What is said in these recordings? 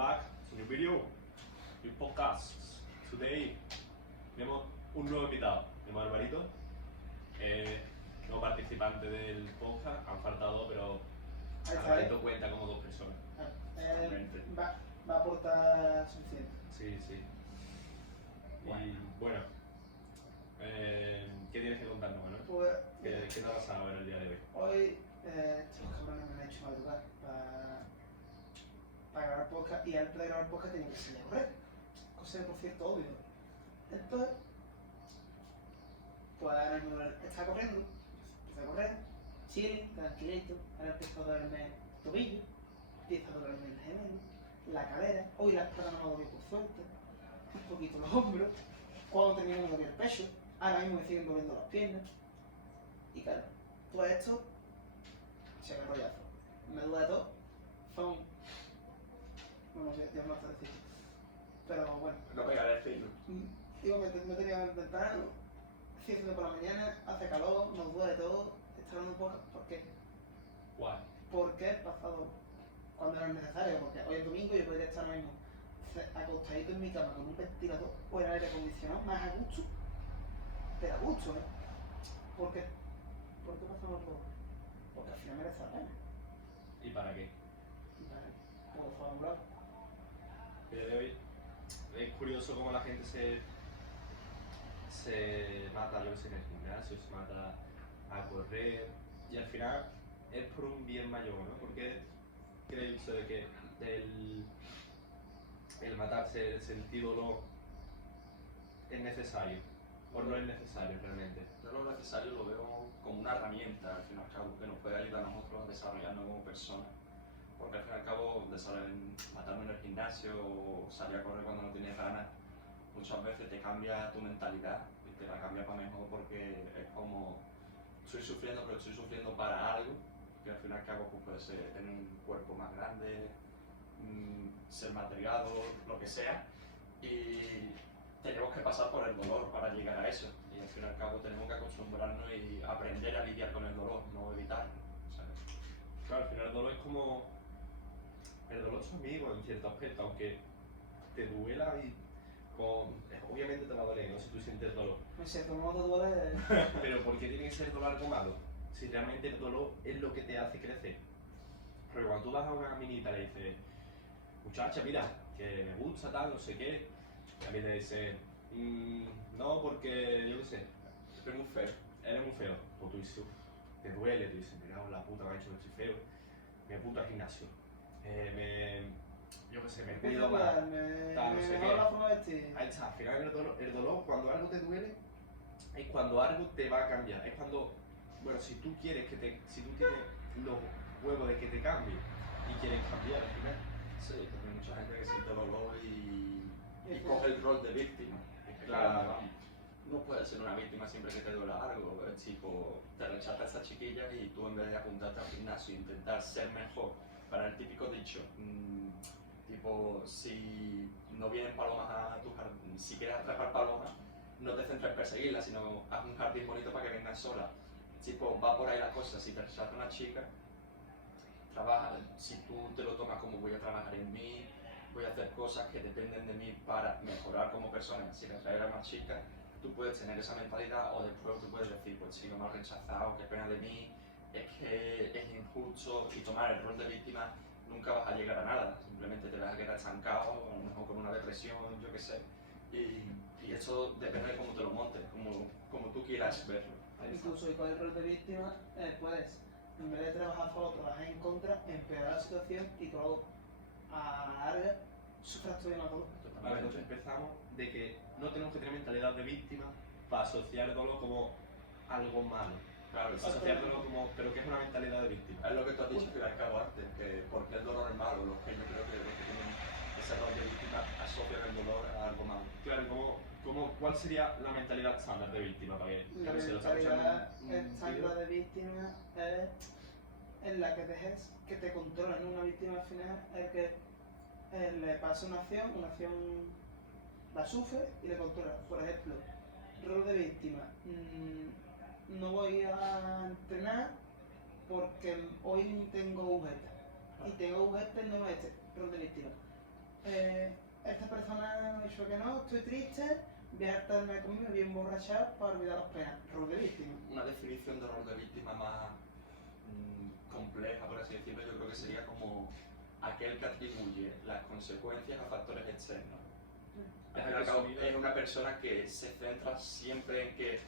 back to new video, new podcast. Today tenemos un nuevo invitado, mi hermano Alvarito, nuevo participante del podcast. Han faltado dos, pero Alvarito cuenta como dos personas. Va a aportar suficiente. Sí, sí. Y bueno, ¿qué tienes que contarnos, Manuel? Pues, ¿Qué te ha pasado en el día de hoy? hoy estos cabrones me han hecho madrugar para grabar podcast, y antes de grabar podcast tenía que salir a correr, cosa que por cierto obvio. Entonces, pues ahora mismo está corriendo, empecé a correr, chilling, tranquilito, ahora empiezo a darme tobillo, empiezo a dolerme el gemelo, la cadera, hoy la espalda no me ha dolido por suerte, un poquito los hombros, cuando tenía me dolía el pecho, ahora mismo me siguen doliendo las piernas, y claro, todo esto se ve rollazo. Me duele todo, son, bueno, ya no sé decir, pero bueno. No pega decirlo. Digo, me tenía que intentar, estoy haciendo por la mañana, hace calor, nos duele todo, está dando un poco, ¿por qué? Guay. Porque he pasado cuando era necesario, porque hoy es domingo y yo podría estar ahora mismo acostadito en mi cama con un ventilador o el aire acondicionado más a gusto, pero a gusto, ¿eh? ¿Por qué? ¿Por qué pasamos todo? Porque al final merece la pena. ¿Y para qué? ¿Vale? Como formular. El día de hoy es curioso cómo la gente se mata, yo que sé, en el gimnasio, se mata a correr, y al final es por un bien mayor, ¿no? Porque creéis de que el matarse, el sentir dolor, es necesario, o no es necesario realmente. Yo lo necesario lo veo como una herramienta, al fin y al cabo, que nos puede ayudar a nosotros a desarrollarnos como personas. Porque al fin y al cabo, matarme en el gimnasio o salir a correr cuando no tienes ganas, muchas veces te cambia tu mentalidad y te la cambia para mejor, porque es como, estoy sufriendo, pero estoy sufriendo para algo, que al fin y al cabo pues, puede ser tener un cuerpo más grande, ser más delgado, lo que sea, y tenemos que pasar por el dolor para llegar a eso, y al fin y al cabo tenemos que acostumbrarnos y aprender a lidiar con el dolor, no evitarlo, ¿sabes? Claro, al final el dolor es como... El dolor es tu amigo en cierto aspecto, aunque te duela y obviamente te va a doler, no si tú sientes dolor. No sé, como no te duele. Pero ¿por qué tiene que ser dolor algo malo? Si realmente el dolor es lo que te hace crecer. Porque cuando tú vas a una minita y le dices, muchacha, mira, que me gusta tal, no sé qué, y a mí te dice, no, porque yo qué sé, Estoy muy feo. eres muy feo. O tú dices, te duele, tú dices, mira, la puta me ha hecho que estoy feo, me apunto al gimnasio. Yo qué sé, me cuido más, tal, no sé qué. La forma de vestir. Ahí está, al final el dolor, cuando algo te duele, es cuando algo te va a cambiar. Es cuando, bueno, si tú tienes los huevos de que te cambie y quieres cambiar al final. Sí, porque hay mucha gente que siente dolor y coge el rol de víctima. Claro. No puedes ser una víctima siempre que te duela algo. Es tipo, te rechaza esa chiquilla y tú en vez de apuntarte al gimnasio e intentar ser mejor, para el típico dicho, tipo, si no vienen palomas a tu jardín, si quieres atrapar palomas, no te centres en perseguirlas, sino haz un jardín bonito para que vengan solas. Tipo, va por ahí la cosa. Si te rechaza una chica, trabaja. Si tú te lo tomas como voy a trabajar en mí, voy a hacer cosas que dependen de mí para mejorar como persona, sin atraer a más chicas, tú puedes tener esa mentalidad, o después tú puedes decir, pues chico, me ha rechazado, qué pena de mí, es que es injusto, y tomar el rol de víctima nunca vas a llegar a nada, simplemente te vas a quedar estancado, a lo mejor con una depresión, yo qué sé, y eso depende de cómo te lo montes, como tú quieras verlo. Incluso y con el rol de víctima puedes, en vez de trabajar por otro, trabajar en contra, empeorar la situación y luego a la larga sufras todavía más dolor. A ver, entonces empezamos de que no tenemos que tener mentalidad de víctima para asociar el dolor como algo malo. Claro, Para asociar el dolor como, pero que es una mentalidad de víctima. es lo que tú has dicho que al cabo antes, que porque el dolor es malo, los que yo creo que los que tienen ese rol de víctima asocian el dolor a algo malo. Claro, ¿cuál sería la mentalidad estándar de víctima para que La se lo está mentalidad escuchando un estándar de víctima es en la que dejes que te controlen. Una víctima al final es que le pasa una acción la sufre y le controla. Por ejemplo, rol de víctima. No voy a entrenar porque hoy tengo UGT. Y tengo UGT no este, rol de víctima. demuestro que no, estoy triste, voy a hartarme conmigo, me voy a emborrachar para olvidar las penas. Rol de víctima. Una definición de rol de víctima más compleja, por así decirlo, yo creo que sería como aquel que atribuye las consecuencias a factores externos. Al fin y al cabo, es una persona que se centra siempre en que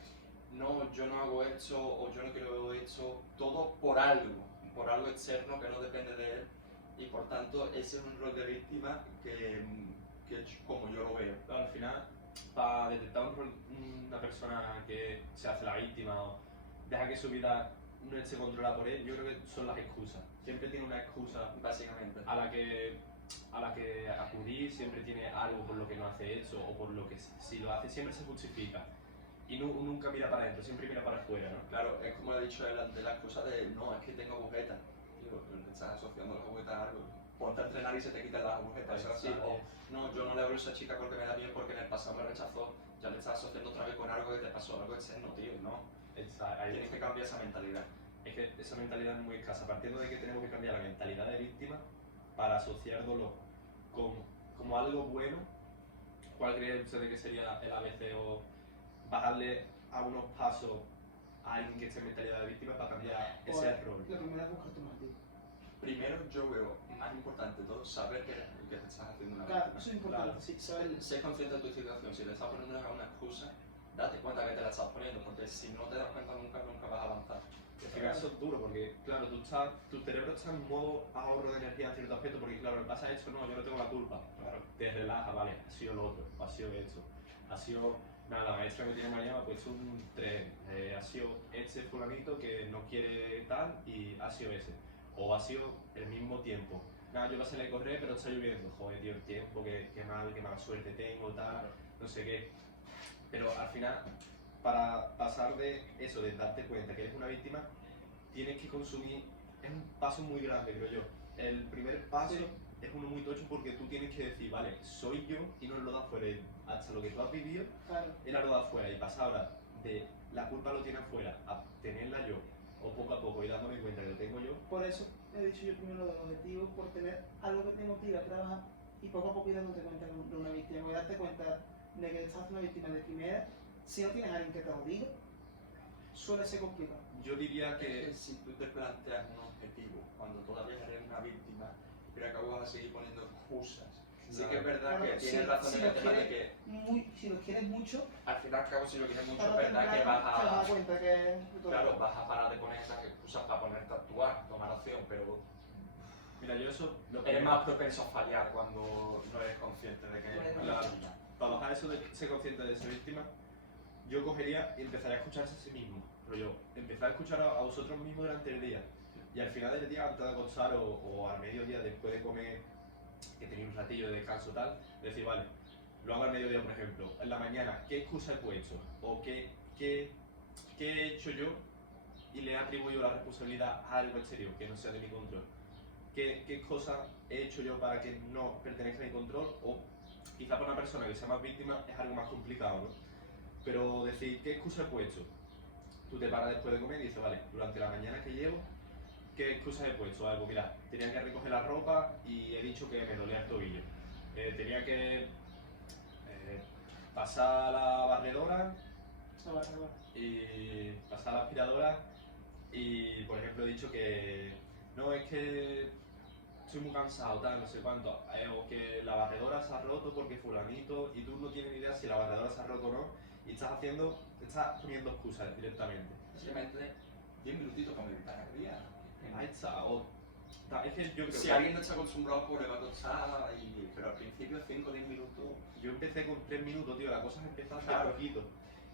no, yo no hago esto o yo no quiero esto, todo por algo externo que no depende de él, y por tanto ese es un rol de víctima que como yo lo veo. Al final, para detectar una persona que se hace la víctima o deja que su vida no esté controlada por él, yo creo que son las excusas. Siempre tiene una excusa Básicamente. a la que acudir, siempre tiene algo por lo que no hace eso o por lo que si lo hace siempre se justifica. Y nunca mira para adentro, siempre mira para afuera, ¿no? Claro, es como le he dicho él antes, la excusa de no, es que tengo agujetas. Tío, pero te estás asociando las agujetas a algo. Ponte a entrenar y se te quitan las agujetas, eso es así. O no, yo no le hablo a esa chica porque me da bien, porque en el pasado me rechazó. Ya le estás asociando otra vez con algo que te pasó, algo externo, tío, no. Tienes que cambiar esa mentalidad. Es que esa mentalidad es muy escasa, partiendo de que tenemos que cambiar la mentalidad de víctima para asociar dolor como algo bueno. ¿Cuál cree usted que sería el ABC o bajarle a unos pasos a alguien que esté en mentalidad de víctima para cambiar ese rol? La primera es buscar tu motivo. Primero yo veo, más importante de todo, saber que te estás haciendo una Claro, víctima. eso es importante, Claro. sí, saberlo. Sé consciente de tu situación, si te estás poniendo una excusa, date cuenta que te la estás poniendo, porque si no te das cuenta nunca vas a avanzar. En este caso es duro porque, claro, tu cerebro está en modo ahorro de energía en cierto aspecto porque, claro, me pasa esto, no, yo no tengo la culpa. Claro, te relaja, vale, ha sido lo otro, ha sido esto, ha sido, nada, la maestra que tiene mañana me ha puesto un 3, ha sido este fulanito que no quiere tal y ha sido ese. O ha sido el mismo tiempo. Nada, yo pasé a correr pero está lloviendo, joder, tío, el tiempo, qué mala suerte tengo, tal, no sé qué. Pero al final, para pasar de eso, de darte cuenta que eres una víctima, tienes que consumir, es un paso muy grande, creo yo. El primer paso Sí. es uno muy tocho porque tú tienes que decir, vale, soy yo y no es lo de afuera. Y hasta lo que tú has vivido Claro. era lo de afuera y pasar ahora de la culpa lo tiene afuera a tenerla yo, o poco a poco y dándome cuenta que lo tengo yo. Por eso he dicho yo primero los objetivos, por tener algo que te motive a trabajar y poco a poco ir dándote cuenta de una víctima. Voy a darte cuenta de que estás una víctima de primera. Si no tienes a alguien que te lo diga, suele ser complicado. Yo diría Que que si tú te planteas un objetivo, cuando todavía eres una víctima, pero acá vas a seguir poniendo excusas. Sí que es verdad Claro, que si- tienes razón si en el lo tema de quieres que si los quieres mucho, al fin y al cabo si lo quieres mucho tarde es o verdad que temprano vas te vas a a... dar cuenta que todo. Claro, vas a parar de poner esas excusas para ponerte a actuar, tomar acción, pero mira, yo eso lo eres primero- más propenso a fallar cuando no eres consciente de que eres una Claro. víctima. para bajar eso de ser consciente de ser víctima, yo cogería y empezaría a escucharse a sí mismo. Pero yo empezar a escuchar a vosotros mismos durante el día. Y al final del día, antes de acostar o al mediodía, después de comer, que tenía un ratillo de descanso tal, decir, vale, lo hago al mediodía, por ejemplo. En la mañana, ¿qué excusa he puesto? ¿O qué he hecho yo y le atribuyo la responsabilidad a algo exterior que no sea de mi control? ¿Qué cosas he hecho yo para que no pertenezca a mi control? O quizá para una persona que sea más víctima es algo más complicado, ¿no? Pero decir, ¿qué excusa he puesto? Tú te paras después de comer y dices, vale, durante la mañana que llevo, ¿qué excusas he puesto? Algo, mira, tenía que recoger la ropa y he dicho que me dolía el tobillo. Tenía que pasar la barredora No, vale, vale. y pasar la aspiradora y, por ejemplo, he dicho que no, es que estoy muy cansado, tal, no sé cuánto, o que la barredora se ha roto porque fulanito y tú no tienes ni idea si la barredora se ha roto o no y estás poniendo excusas directamente. Básicamente, 10 minutitos para meditar al día. Ahí está, es que yo creo Si que alguien no está acostumbrado, pues le va a costar, pero al principio 5 o 10 minutos. yo empecé con 3 minutos, tío, la cosa es empezar de Claro. poquito.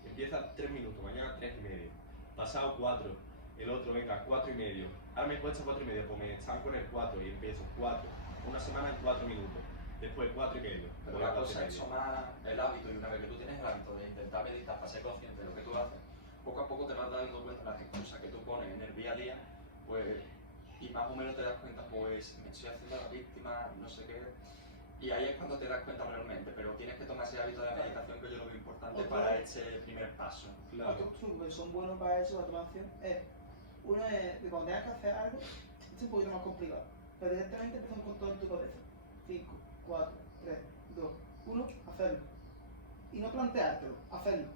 Empieza 3 minutos, mañana 3 y medio, pasado 4, el otro, venga, 4 y medio. Ahora me cuesta 4 y medio, pues me están con el 4 y empiezo 4, una semana en 4 minutos, después 4 y medio. Pero voy a la 4 y cosa es medio. tomar el hábito, y una vez que tú tienes el hábito de intentar meditar para ser consciente de lo que tú haces, poco a poco te vas dando cuenta de las excusas que tú pones en el día a día, pues, y más o menos te das cuenta, pues, me estoy haciendo la víctima, no sé qué. Y ahí es cuando te das cuenta realmente, pero tienes que tomar ese hábito de meditación que yo lo veo importante Otro- para ese primer paso. Claro. Otros trucos que son buenos para eso, para tomar acción, es uno es de cuando tengas que hacer algo, es un poquito más complicado, pero directamente empezamos con todo en tu cabeza. 5, 4, 3, 2, 1, hacerlo. y no planteártelo, hacerlo.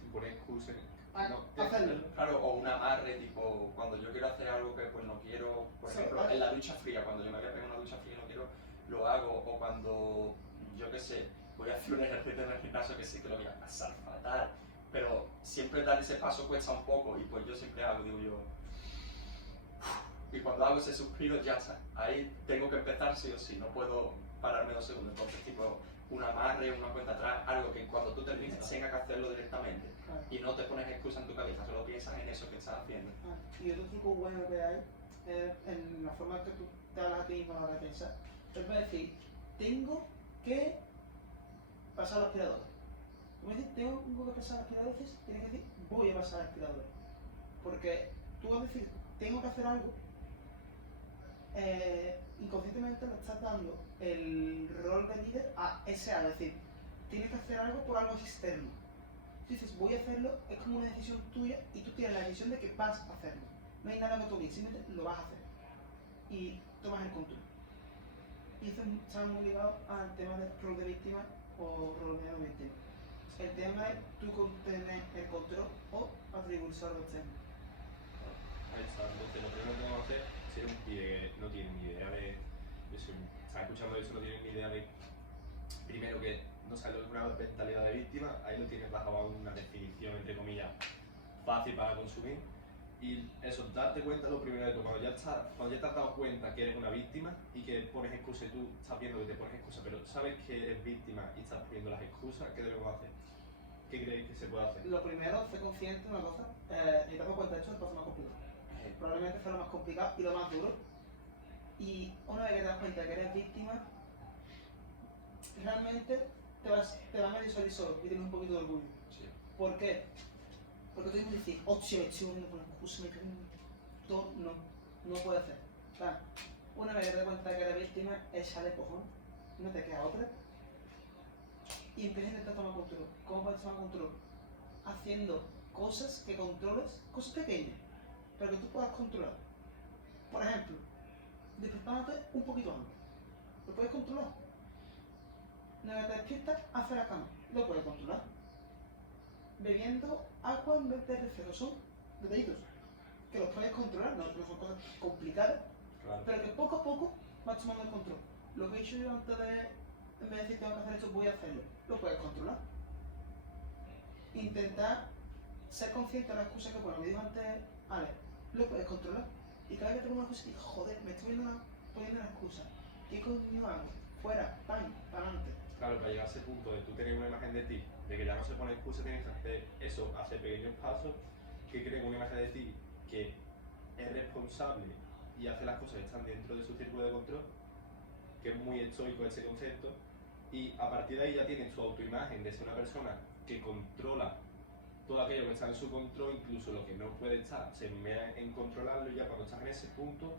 Sin poner excusas. Ah, No, hacerlo. Claro, o un amarre, tipo, cuando yo quiero hacer algo que pues no quiero, por Sí, ejemplo, claro. en la ducha fría, cuando yo me voy a pegar una ducha fría y no quiero, lo hago, o cuando, yo qué sé, voy a hacer un ejercicio en el gimnasio que sé que lo voy a pasar fatal, pero siempre dar ese paso cuesta un poco, y pues yo siempre hago, digo yo, y cuando hago ese suspiro ya está, ahí tengo que empezar sí o sí, no puedo pararme 2 segundos, entonces tipo, un amarre, una cuenta atrás, algo que cuando tú termines tenga que hacerlo directamente. Claro. Y no te pones excusas en tu cabeza, solo piensas en eso que estás haciendo. Y otro truco bueno que hay en la forma que tú te hablas a ti mismo a la hora de pensar, es decir, tengo que pasar la aspiradora. Tú me dices, tengo que pasar la aspiradora, tienes que decir, voy a pasar la aspiradora. Porque tú vas a decir, tengo que hacer algo, inconscientemente le estás dando el rol de líder a ese algo, es decir, tienes que hacer algo por algo externo. Si dices voy a hacerlo, es como una decisión tuya y tú tienes la decisión de que vas a hacerlo. No hay nada que tú digas, simplemente lo vas a hacer. Y tomas el control. Y eso está muy ligado al tema del rol de víctima o rol de no víctima. El tema es tú tener el control o atribuirse a lo externo. Ahí está. Entonces, lo primero que vamos a hacer, si eres un pibe que no tiene ni idea de. Eso, estás escuchando eso, no tienes ni idea de. Primero que no sabes lo que es una mentalidad de víctima, ahí lo tienes bajo a una definición, entre comillas, fácil para consumir. Y eso, darte cuenta lo primero de todo, cuando ya te has dado cuenta que eres una víctima y que pones excusas y tú estás viendo que te pones excusas, pero sabes que eres víctima y estás poniendo las excusas, ¿qué debemos hacer? ¿Qué creéis que se puede hacer? Lo primero, ser consciente de una cosa, y te das cuenta de hecho es el paso más complicado. Probablemente fue lo más complicado y lo más duro. Y una vez que te das cuenta de que eres víctima, realmente te vas a medio salir solo y tienes un poquito de orgullo. Sí. ¿Por qué? Porque tú mismo dices, hostia, me estoy volviendo por la excusa, me cago en todo. No puede hacer. Claro, una vez que te das cuenta de que eres víctima, échale cojón, no te queda otra. Y empiezas a intentar tomar control. ¿Cómo puedes tomar control? Haciendo cosas que controles, cosas pequeñas, pero que tú puedas controlar. Por ejemplo, despertándote un poquito antes. Lo puedes controlar. Una vez te despiertas, hace la cama. Lo puedes controlar. Bebiendo agua en vez de refresco. Son detallitos que los puedes controlar, no son cosas complicadas, Claro. pero que poco a poco vas tomando el control. Lo que he hecho yo antes de, en vez de decir tengo que hacer esto, voy a hacerlo. Lo puedes controlar. Intentar ser consciente de las excusas que, bueno, me dijo antes, Ale, lo puedes controlar. Y cada vez que tengo una cosa y joder, me estoy poniendo una excusa. ¿Qué coño hago? Fuera, pan, para adelante. Claro, para llegar a ese punto de tú tener una imagen de ti, de que ya no se pone excusa, tienes que hacer eso, hacer pequeños pasos que creen una imagen de ti que es responsable y hace las cosas que están dentro de su círculo de control, que es muy estoico ese concepto, y a partir de ahí ya tienes tu autoimagen de ser una persona que controla todo aquello que está en su control, incluso lo que no puede estar, se mea en controlarlo, y ya cuando estás en ese punto,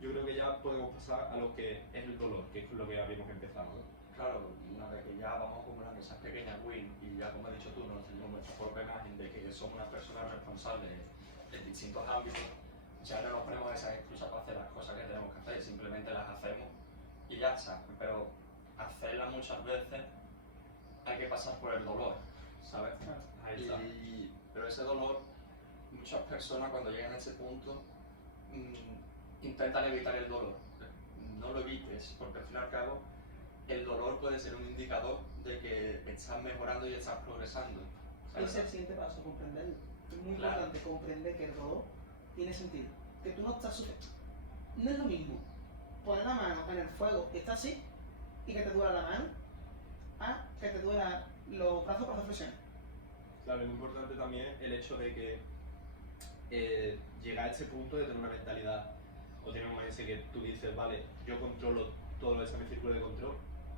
yo creo que ya podemos pasar a lo que es el dolor, que es lo que habíamos empezado, ¿no? Claro, una vez que ya vamos acumulando esas pequeñas wins y ya como he dicho tú, nos tenemos nuestra propia imagen de que somos unas personas responsables en distintos ámbitos, ya no nos ponemos esas excusas para hacer las cosas que tenemos que hacer, simplemente las hacemos y ya está. Pero hacerlas muchas veces hay que pasar por el dolor, ¿sabes? Ahí está. Pero ese dolor, muchas personas cuando llegan a ese punto intentan evitar el dolor. No lo evites, porque al fin y al cabo el dolor puede ser un indicador de que estás mejorando y estás progresando. ¿sabes? Ese es el siguiente paso, comprenderlo. Es muy Claro. importante comprender que el dolor tiene sentido. Que tú no estás sufriendo. No es lo mismo poner la mano en el fuego y estar así y que te duela la mano a que te duela los brazos para hacer flexiones. Claro, es muy importante también el hecho de que llegar a ese punto de tener una mentalidad o tener un mindset que tú dices, vale, yo controlo todo lo que está en mi círculo de control.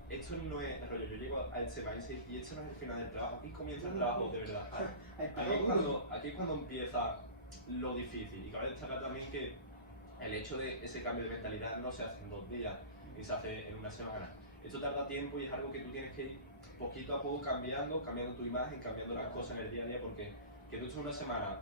Esto no es rollo, yo llego a ese mindset y esto no es el final del trabajo, aquí comienza el trabajo de verdad. Aquí es cuando empieza lo difícil, y cabe destacar también que el hecho de ese cambio de mentalidad no se hace en 2 días ni se hace en una semana. Esto tarda tiempo y es algo que tú tienes que ir poquito a poco cambiando tu imagen, cambiando las cosas en el día a día, porque que tú estés una semana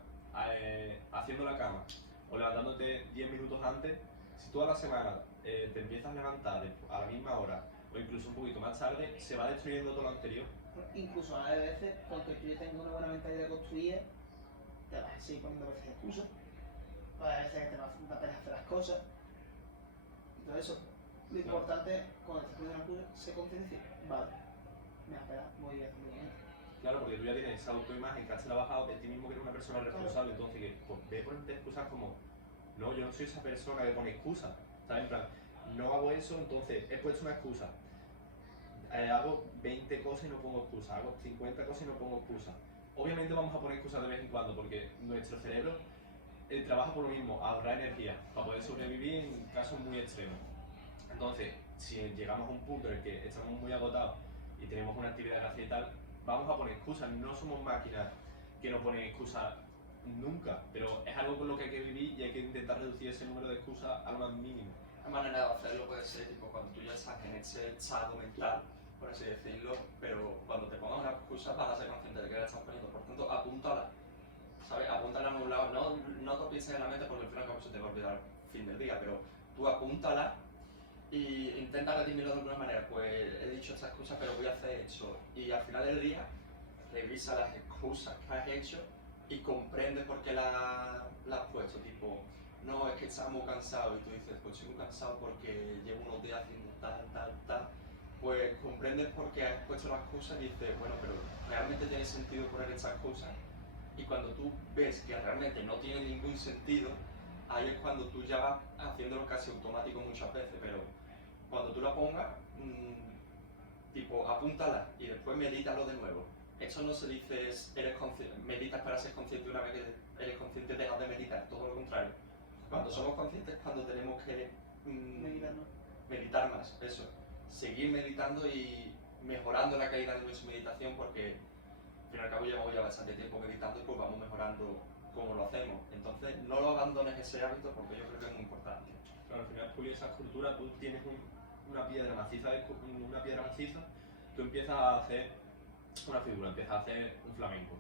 haciendo la cama o levantándote 10 minutos antes, si tú a la semana te empiezas a levantar a la misma hora o incluso un poquito más tarde, se va destruyendo todo lo anterior. Incluso a veces, porque tú ya tengas una buena mentalidad construida, te vas a seguir poniendo a veces excusas, o a veces te vas a dar pereza hacer las cosas. Entonces eso, lo importante es cuando te pones una excusa, se conciencia y decir, vale, me da pena, voy a hacerlo bien. Claro, porque tú ya tienes esa autoimagen que has trabajado de ti mismo, que eres una persona responsable, entonces que pues, ve ponerte excusas como, no, yo no soy esa persona que pone excusas, ¿sabes? En plan, no hago eso, entonces he puesto una excusa. Hago 20 cosas y no pongo excusa, hago 50 cosas y no pongo excusa. Obviamente vamos a poner excusas de vez en cuando, porque nuestro cerebro trabaja por lo mismo, ahorrar energía, para poder sobrevivir en casos muy extremos. Entonces, si llegamos a un punto en el que estamos muy agotados y tenemos una actividad que hacer y tal, vamos a poner excusas. No somos máquinas que no ponen excusas nunca, pero es algo con lo que hay que vivir y hay que intentar reducir ese número de excusas a lo más mínimo. Una manera de hacerlo puede ser tipo cuando tú ya estás en ese estado mental, por así decirlo, pero cuando te pongas una excusa vas a ser consciente de que la estás poniendo, por tanto apúntala, ¿sabes? Apúntala en un lado, no te pienses en la mente porque al final se te va a olvidar al fin del día, pero tú apúntala y intenta redimirlo de alguna manera, pues he dicho esta excusa pero voy a hacer esto, y al final del día revisa las excusas que has hecho y comprende por qué la has puesto, tipo, no, es que estaba muy cansado, y tú dices, pues estoy muy cansado porque llevo unos días haciendo tal, pues comprendes por qué has puesto la excusa y dices, bueno, pero realmente tiene sentido poner esta excusa, y cuando tú ves que realmente no tiene ningún sentido, ahí es cuando tú ya vas haciéndolo casi automático muchas veces, pero cuando tú la pongas, tipo, apúntala y después medítalo de nuevo. Esto no se dice meditas para ser consciente. Una vez que eres consciente dejas de meditar, todo lo contrario. Cuando somos conscientes, cuando tenemos que meditar más, eso. Seguir meditando y mejorando la calidad de nuestra meditación, porque al fin y al cabo llevamos ya bastante tiempo meditando y pues vamos mejorando cómo lo hacemos. Entonces no lo abandones ese hábito porque yo creo que es muy importante. Claro, al final, Julio, esa escultura, tú tienes una piedra maciza, tú empiezas a hacer una figura, empiezas a hacer un flamenco.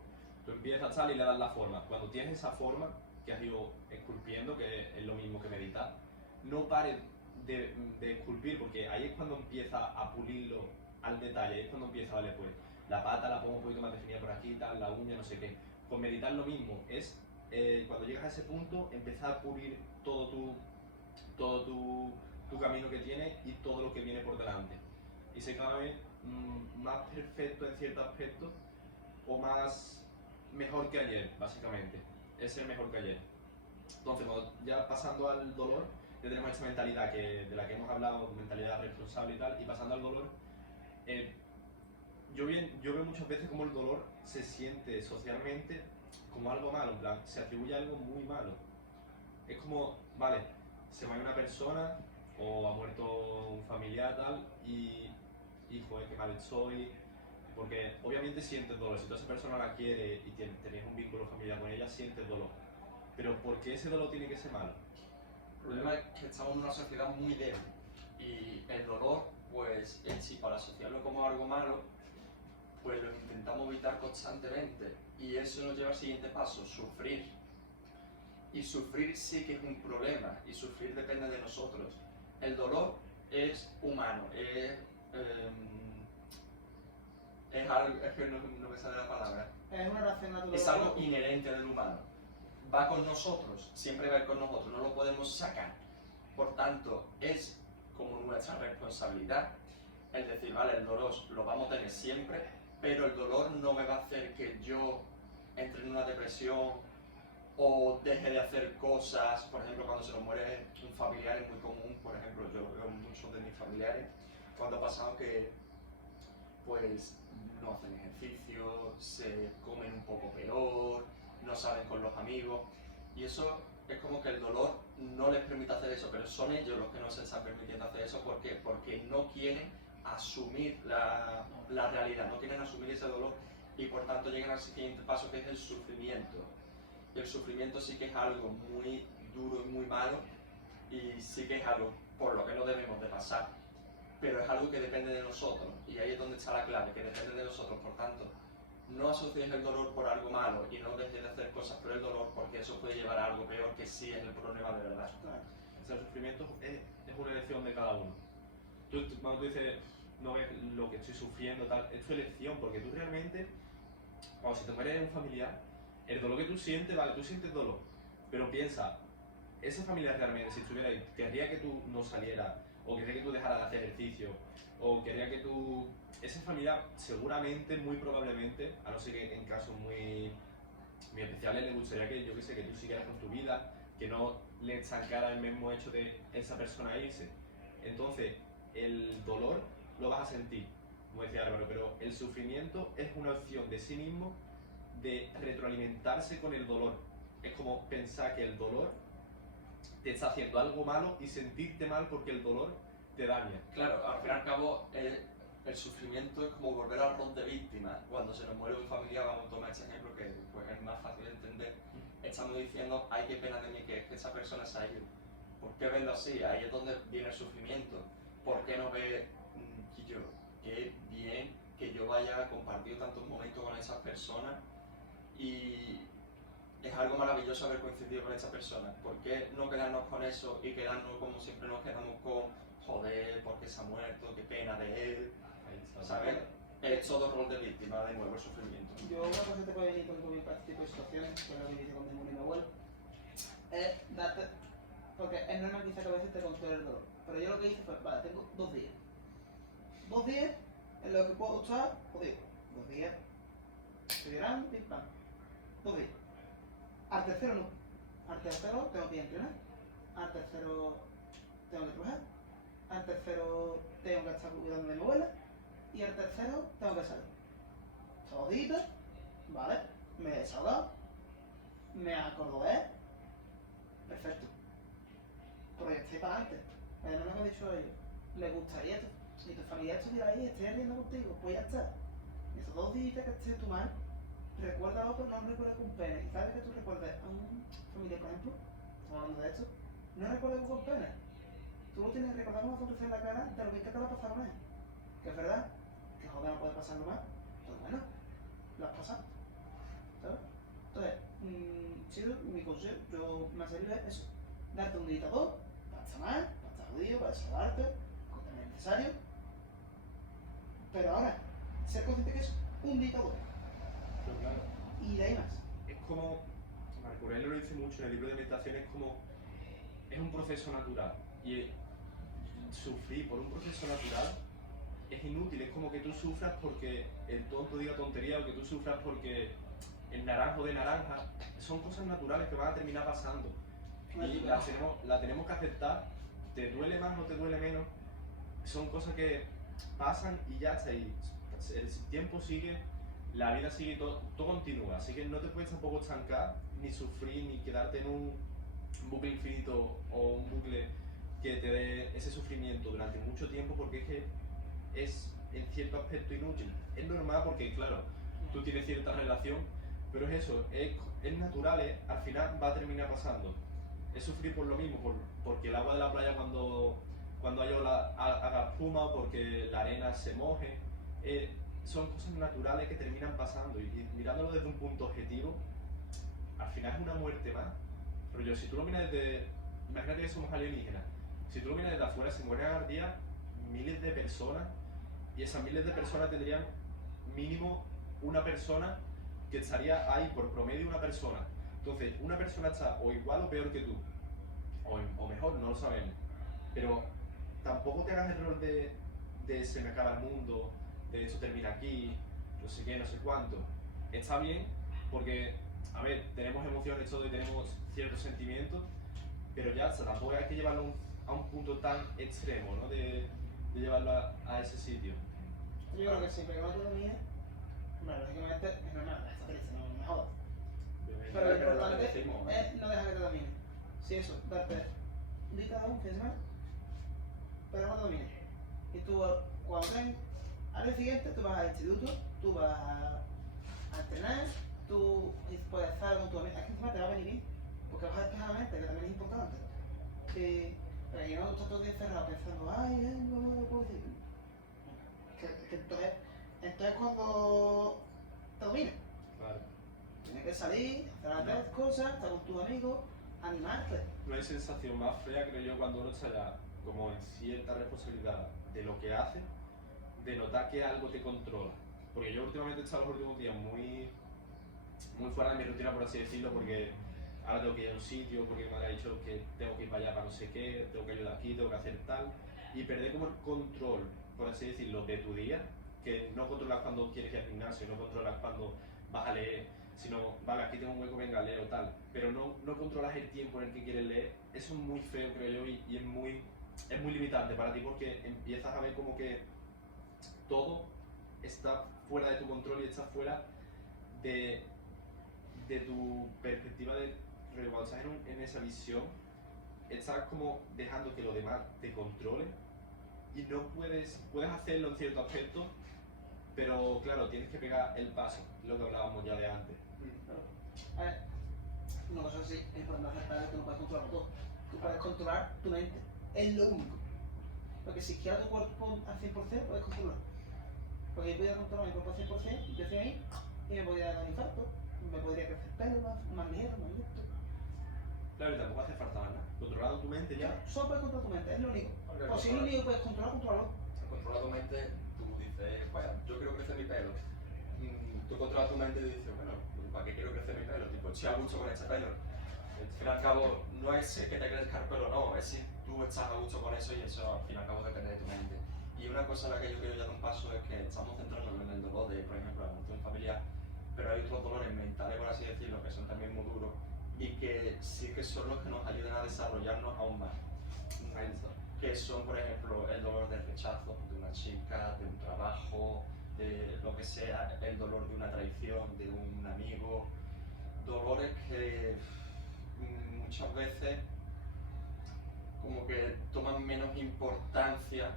Tú empiezas tal y le das la forma. Cuando tienes esa forma que has ido esculpiendo, que es lo mismo que meditar, no pares de esculpir, porque ahí es cuando empieza a pulirlo al detalle, ahí es cuando empieza, vale, pues la pata la pongo un poquito más definida por aquí, tal, la uña, no sé qué. Con meditar lo mismo, es cuando llegas a ese punto, empezar a pulir todo tu camino que tienes y todo lo que viene por delante. Y se cada vez más perfecto en cierto aspecto, o mejor que ayer, básicamente. Es ser mejor que ayer. Entonces, ya pasando al dolor, ya tenemos esta mentalidad de la que hemos hablado, mentalidad responsable y tal, y pasando al dolor, yo veo muchas veces como el dolor se siente socialmente como algo malo, en plan, se atribuye a algo muy malo. Es como, vale, se muere una persona o ha muerto un familiar tal y joder, qué mal estoy, porque obviamente sientes dolor. Si tú a esa persona la quieres y tenés un vínculo familiar con ella, sientes dolor, pero ¿por qué ese dolor tiene que ser malo? El problema es que estamos en una sociedad muy débil y el dolor, pues si para asociarlo como algo malo, pues lo intentamos evitar constantemente, y eso nos lleva al siguiente paso, sufrir. Y sufrir sí que es un problema, y sufrir depende de nosotros. El dolor es humano, es algo, es que no me sale la palabra. Es una reacción natural. Es algo inherente del humano. Va con nosotros, siempre va a ir con nosotros, no lo podemos sacar. Por tanto, es como nuestra responsabilidad el decir, vale, el dolor lo vamos a tener siempre, pero el dolor no me va a hacer que yo entre en una depresión o deje de hacer cosas. Por ejemplo, cuando se nos muere un familiar es muy común, por ejemplo, yo veo muchos de mis familiares cuando ha pasado que pues no hacen ejercicio, se comen un poco peor, no salen con los amigos, y eso es como que el dolor no les permite hacer eso, pero son ellos los que no se están permitiendo hacer eso. ¿Por qué? Porque no quieren asumir la realidad, no quieren asumir ese dolor, y por tanto llegan al siguiente paso, que es el sufrimiento. Y el sufrimiento sí que es algo muy duro y muy malo, y sí que es algo por lo que no debemos de pasar, pero es algo que depende de nosotros, y ahí es donde está la clave, que depende de nosotros. Por tanto, no asocies el dolor por algo malo y no dejes de hacer cosas por el dolor, porque eso puede llevar a algo peor, que sí es el problema de verdad. Claro. O sea, el sufrimiento es una elección de cada uno. Cuando tú dices, no ves lo que estoy sufriendo, tal. Es tu elección, porque tú realmente, cuando se te muere un familiar, el dolor que tú sientes, vale, tú sientes dolor, pero piensa, ese familiar realmente, si estuviera ahí, querría que tú no salieras, o querría que tú dejaras de hacer ejercicio, o querría que tú... Ese familiar seguramente, muy probablemente, a no ser que en casos muy especiales le gustaría que, yo que sé, que tú siguieras con tu vida, que no le estancara el mismo hecho de esa persona irse. Entonces, el dolor lo vas a sentir, como decía Álvaro, pero el sufrimiento es una opción de sí mismo de retroalimentarse con el dolor. Es como pensar que el dolor te está haciendo algo malo y sentirte mal porque el dolor te daña. Claro, al fin y al cabo, el sufrimiento es como volver al rol de víctima. Cuando se nos muere un familiar, vamos a tomar este ejemplo que pues, es más fácil de entender. Estamos diciendo, ay, qué pena de mí que esa persona se ha ido. ¿Por qué verlo así? Ahí es donde viene el sufrimiento. ¿Por qué no ve que yo, qué bien que yo haya compartido tantos momentos con esas personas y es algo maravilloso haber coincidido con esa persona? ¿Por qué no quedarnos con eso y quedarnos como siempre nos quedamos con joder, porque se ha muerto, qué pena de él? ¿Sabes? Es todo rol de víctima, de nuevo el sufrimiento. Yo una cosa que te puede venir con para este tipo de situaciones, que es lo que hice con mi abuelo, es darte, porque es normal quizá que a veces te controle el dolor, pero yo lo que hice fue, vale, tengo 2 días. 2 días en los que puedo estar, jodido. 2 días, estoy llorando, pim pam. 2 días. Al tercero no. Al tercero tengo que ir a entrenar. Al tercero tengo que trabajar. Al tercero tengo que estar cuidando de mi abuela. Y al tercero tengo que salir. Jodito, vale, me he desahogado, me acuerdo de él, perfecto. Proyecté para adelante. Además me han dicho ellos, le gustaría esto. Si tu familia estuviera ahí, esté riendo contigo, pues ya está. Y esos 2 días que estés tú mal, recuérdalo, pero no recuerdes con pena. Y sabes que tú recuerdes a un familiar, por ejemplo, estamos hablando de esto, no recuerdes con pena. Tú lo tienes que recordar con una sonrisa en la cara de lo bien que te lo ha pasado con él. Que es verdad, que joder no puede pasarlo más, pero bueno, lo has pasado. ¿Sabes? Entonces, sí, mi consejo, yo me ha servido eso, darte un dictador, para estar mal, para estar jodido, para desahogarte, cuando es necesario. Pero ahora, ser consciente que es un dictador. Pero claro, Y de ahí más. es como, Marco Aurelio lo dice mucho en el libro de meditación, es un proceso natural. Y sufrir por un proceso natural es inútil, es como que tú sufras porque el tonto diga tontería o que tú sufras porque el naranjo de naranja, son cosas naturales que van a terminar pasando y la tenemos que aceptar, te duele más o te duele menos, son cosas que pasan y ya está, y el tiempo sigue, la vida sigue, todo continúa, así que no te puedes tampoco estancar, ni sufrir, ni quedarte en un bucle infinito o un bucle que te dé ese sufrimiento durante mucho tiempo, porque es que es en cierto aspecto inútil. Es normal porque, claro, tú tienes cierta relación, pero es eso, es natural, al final va a terminar pasando. Es sufrir por lo mismo, porque el agua de la playa cuando hay ola haga espuma o porque la arena se moje, son cosas naturales que terminan pasando y mirándolo desde un punto objetivo, al final es una muerte más. Pero yo, si tú lo miras desde, imagínate que somos alienígenas, si tú lo miras desde afuera, se mueren al día miles de personas y esas miles de personas tendrían mínimo una persona que estaría ahí por promedio una persona. Entonces, una persona está o igual o peor que tú, o mejor, no lo sabemos. Pero tampoco te hagas el rol de se me acaba el mundo, de esto termina aquí, no sé qué, no sé cuánto. Está bien porque, a ver, tenemos emociones todo y tenemos ciertos sentimientos, pero ya está, tampoco hay que llevarlo a un punto tan extremo, ¿no? De llevarlo a ese sitio. Yo creo que siempre que no te domine, bueno, lógicamente es normal, está triste, no me jodas. Pero lo importante es no dejar que te domine. Si eso, darte un día cada un fin de semana, pero no te domine. Y tú, cuando tengas, al día siguiente, tú vas al instituto, tú vas a entrenar, tú puedes estar con tu amiga. Es que encima te va a venir bien, porque vas a despejar la mente, que también es importante. Pero yo no estoy todo el día encerrado pensando, ay, no lo puedo decir. Que entonces cuando te domina. Claro. Tienes que salir, hacer las cosas, estar con tus amigos, animarte. No hay sensación más fea, creo yo, cuando uno está ya como en cierta responsabilidad de lo que hace, de notar que algo te controla. Porque yo últimamente he estado los últimos días muy fuera de mi rutina, por así decirlo, porque ahora tengo que ir a un sitio, porque me ha dicho que tengo que ir para allá para no sé qué, tengo que ayudar aquí, tengo que hacer tal, y perder como el control, por así decirlo, de tu día, que no controlas cuando quieres ir al gimnasio, no controlas cuando vas a leer, sino, vale, aquí tengo un hueco, venga, leo, tal, pero no controlas el tiempo en el que quieres leer. Eso es muy feo, creo yo, y es muy limitante para ti, porque empiezas a ver como que todo está fuera de tu control y está fuera de tu perspectiva de cuando estás en esa visión, estás como dejando que lo demás te controle y no puedes hacerlo en cierto aspecto, pero claro, tienes que pegar el paso, lo que hablábamos ya de antes. A ver, una cosa así es importante aceptar que tú no puedes controlar todo. Tú puedes controlar tu mente, es lo único. Porque si quieres tu cuerpo al 100% puedes controlar. Porque yo podría controlar mi cuerpo al 100% y yo estoy ahí y me podría dar un infarto, me podría crecer pelo más ligero, más listo. Claro, y tampoco hace falta más nada. Controlando tu mente ya. Solo puedes controlar tu mente, es lo único. Porque O si es lo único que puedes controlar, controlalo. controla tu mente, tú dices, vaya, yo quiero crecer mi pelo. Tú controlas tu mente y dices, bueno, ¿para qué quiero crecer mi pelo? Tipo, si a gusto con este pelo. Al fin y al cabo, no es que te crezca el pelo, no, es si tú estás a gusto con eso y eso al fin y al cabo depende de tu mente. Y una cosa en la que yo quiero ya dar un paso es que estamos centrándonos en el dolor de, por ejemplo, la relación familiar, pero hay otros dolores mentales, por así decirlo, que son también muy duros y que sí que son los que nos ayudan a desarrollarnos aún más. Que son, por ejemplo, el dolor del rechazo de una chica, de un trabajo, de lo que sea, el dolor de una traición, de un amigo, dolores que muchas veces como que toman menos importancia